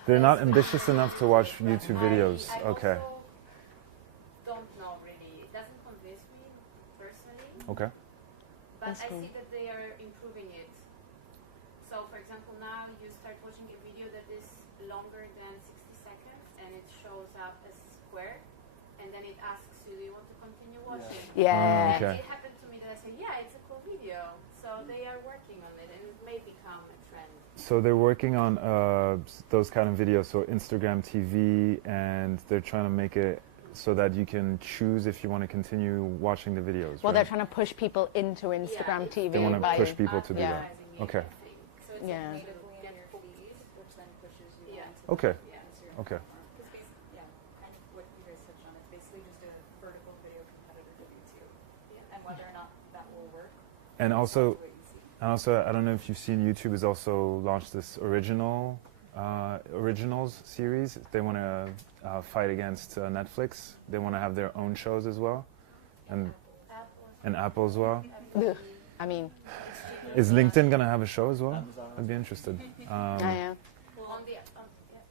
They're not ambitious enough to watch YouTube videos. I Okay. also don't know really. It doesn't convince me personally, Okay. but That's I cool. see that they are improving it. So, for example, now you start watching a video that is longer than 60 seconds, and it shows up as square, and then it asks you, do you want to continue watching? Yeah. Okay. And it happened to me that I said, yeah, it's a cool video. So they are working on it, and it may become a trend. So they're working on those kind of videos, so Instagram TV, and they're trying to make it so that you can choose if you want to continue watching the videos. Well, right? they're trying to push people into Instagram it's TV They want to by... push people to do that. advertising it, Okay. I think. So it's Yeah. like natively in your feed, which then pushes you Yeah. onto Okay. the Instagram Okay. platform. It's basically, yeah, kind of what you guys touched on. It's basically just a vertical video competitor to YouTube. And whether or not that will work, And also, wait and see. I don't know if you've seen, YouTube has also launched this originals series. They want to fight against Netflix. They want to have their own shows as well. And Apple and Apple as well. Ugh. I mean, Is LinkedIn gonna have a show as well? I'd be interested. I am. Well, on the yeah,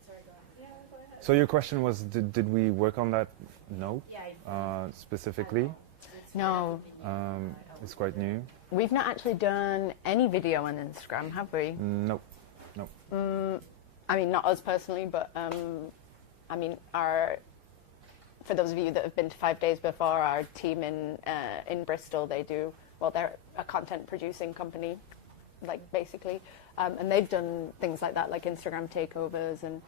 sorry, go ahead. Yeah, go ahead. So your question was, did we work on that? No, Yeah, specifically. No, It's quite new. we've not actually done any video on Instagram, have we? Nope. I mean, not us personally, but I mean, for those of you that have been to 5 Days Before, our team in Bristol, they do, well, they're a content producing company, like basically, and they've done things like that, like Instagram takeovers and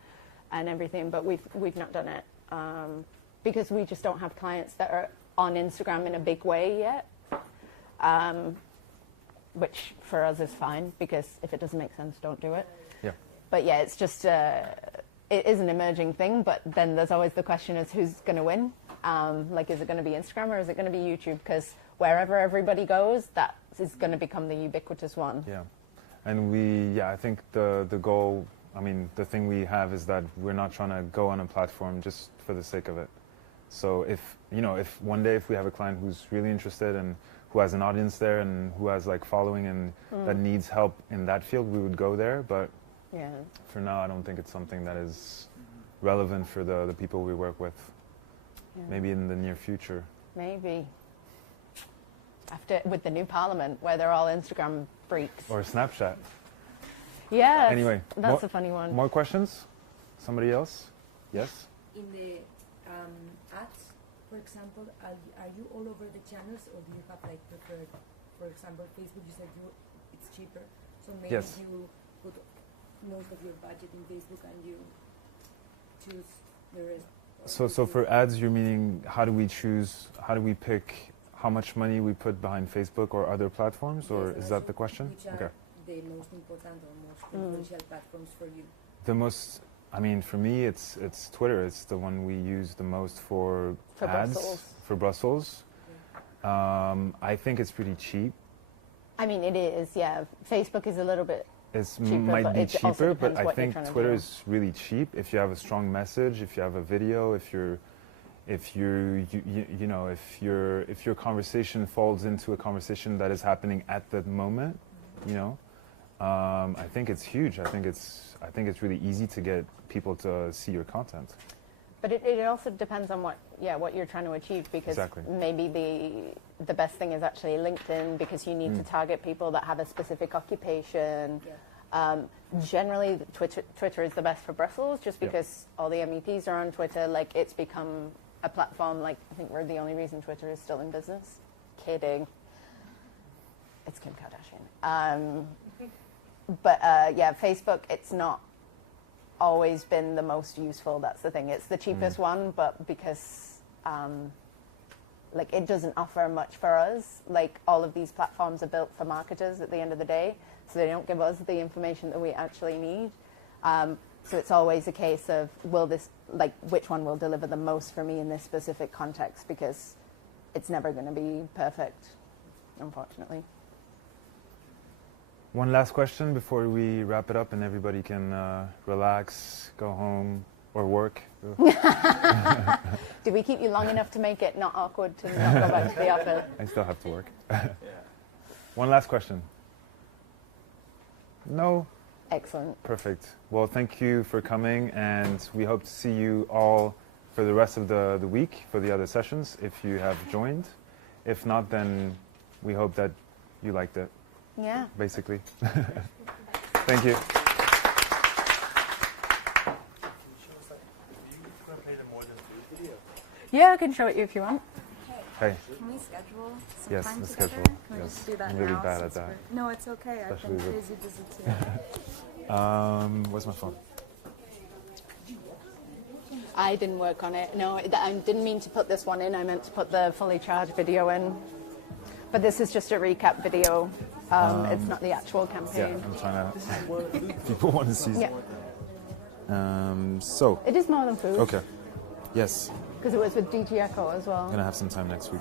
everything, but we've not done it because we just don't have clients that are on Instagram in a big way yet, which for us is fine, because if it doesn't make sense, don't do it. Yeah. But yeah, it's just it is an emerging thing. But then there's always the question: is who's going to win? Like, is it going to be Instagram or is it going to be YouTube? Because wherever everybody goes, that is going to become the ubiquitous one. Yeah, and I think the goal, I mean, the thing we have is that we're not trying to go on a platform just for the sake of it. So if one day if we have a client who's really interested and who has an audience there and who has like following and that needs help in that field, we would go there. But Yeah. for now, I don't think it's something that is relevant for the people we work with. Yeah. Maybe in the near future. Maybe. After with the new parliament, where they're all Instagram freaks. Or Snapchat. Yeah. Anyway, that's a funny one. More questions? Somebody else? Yes? In the ads, for example, are you all over the channels, or do you have like preferred, for example, Facebook, you said it's cheaper, so maybe Yes. you put most of your budget in Facebook and you choose the rest. So for ads, you're meaning how do we pick how much money we put behind Facebook or other platforms, or Yes, is that the question? Which are Okay. the most important or most influential platforms for you? The most, I mean, for me, it's Twitter. It's the one we use the most for ads. Brussels. For Brussels. I think it's pretty cheap. I mean, it is. Yeah. Facebook is a little bit. It Cheaper, might but be it also cheaper, but depends I what you're think trying to Twitter do. is really cheap if you have a strong message, if you have a video, if your conversation falls into a conversation that is happening at that moment, I think it's huge. I think it's really easy to get people to see your content. But it also depends on what you're trying to achieve, because Exactly. maybe the best thing is actually LinkedIn, because you need to target people that have a specific occupation. Yeah. Generally, Twitter is the best for Brussels, just Yeah. because all the MEPs are on Twitter. Like, it's become a platform. Like, I think we're the only reason Twitter is still in business. Kidding. It's Kim Kardashian. But Facebook, it's not always been the most useful. That's the thing. It's the cheapest one, but because it doesn't offer much for us. Like, all of these platforms are built for marketers at the end of the day, so they don't give us the information that we actually need. So it's always a case of which one will deliver the most for me in this specific context, because it's never going to be perfect, unfortunately. One last question before we wrap it up and everybody can relax, go home, or work. Did we keep you long enough to make it not awkward to not go back to the office? I still have to work. One last question. No? Excellent. Perfect. Well, thank you for coming, and we hope to see you all for the rest of the week for the other sessions if you have joined. If not, then we hope that you liked it. Yeah. Basically. Thank you. Yeah, I can show it you if you want. Hey. Can we schedule some Yes, time let's together? schedule. Can we Yes. just do that I'm really now? bad at since that. No, it's okay. I've Especially been with- busy too. Where's my phone? I didn't work on it. No, I didn't mean to put this one in. I meant to put the fully charged video in. But this is just a recap video. It's not the actual Yeah, campaign. I'm trying to. People want to see. Yeah. So. It is more than food. Okay. Yes. Because it was with DG Echo as well. I'm gonna have some time next week.